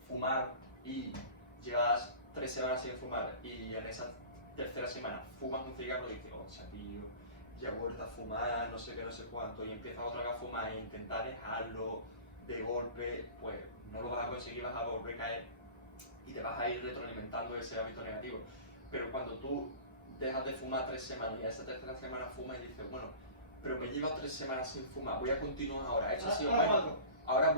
fumar y llevas 3 semanas sin fumar y en esa tercera semana fumas un cigarro y dices, oh, tío, ya he vuelto a fumar, no sé qué, no sé cuánto, y empiezas otra vez a fumar e intentar dejarlo de golpe, pues no lo vas a conseguir, vas a volver a caer y te vas a ir retroalimentando ese hábito negativo. Pero cuando tú dejas de fumar 3 semanas y a esa tercera semana fumas y dices, bueno, pero me he llevado 3 semanas sin fumar, voy a continuar ahora, esto ha sido bueno, ahora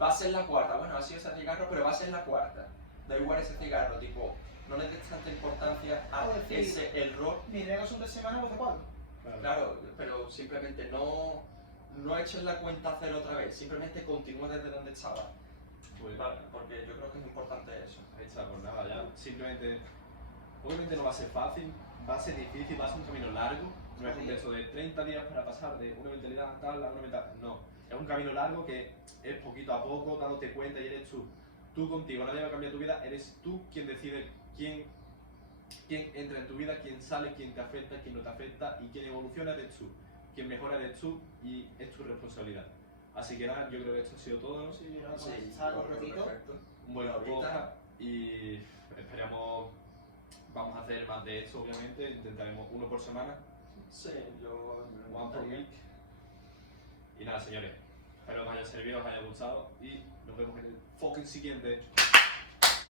va a ser la cuarta, bueno, ha sido ese cigarro, pero va a ser la cuarta, da igual ese cigarro, tipo, no le des tanta importancia a ese error. Mi regla son 3 semanas, pues de 4. Claro, pero simplemente no eches la cuenta cero otra vez, simplemente continúa desde donde estaba. Pues Vale, porque yo creo que es importante eso. ahí está, pues nada, ya simplemente, obviamente no va a ser fácil, va a ser difícil, va a ser un camino largo, no es un texto de 30 días para pasar de una mentalidad tal a una mentalidad, no, es un camino largo que es poquito a poco, dándote cuenta y eres tú contigo, nadie va a cambiar tu vida, eres tú quien decide quién entra en tu vida, quién sale, quién te afecta, quién no te afecta y quién evoluciona eres tú, quien mejora eres tú y es tu responsabilidad. Así que nada, yo creo que esto ha sido todo. Sí, yo Sí, salgo un yo creo que ratito. perfecto. Un buen Ahorita- podcast y esperamos, vamos a hacer más de esto obviamente, intentaremos uno por semana, Sí, yo... one per week. Y nada señores, espero que os haya servido, os haya gustado y nos vemos en el fucking siguiente.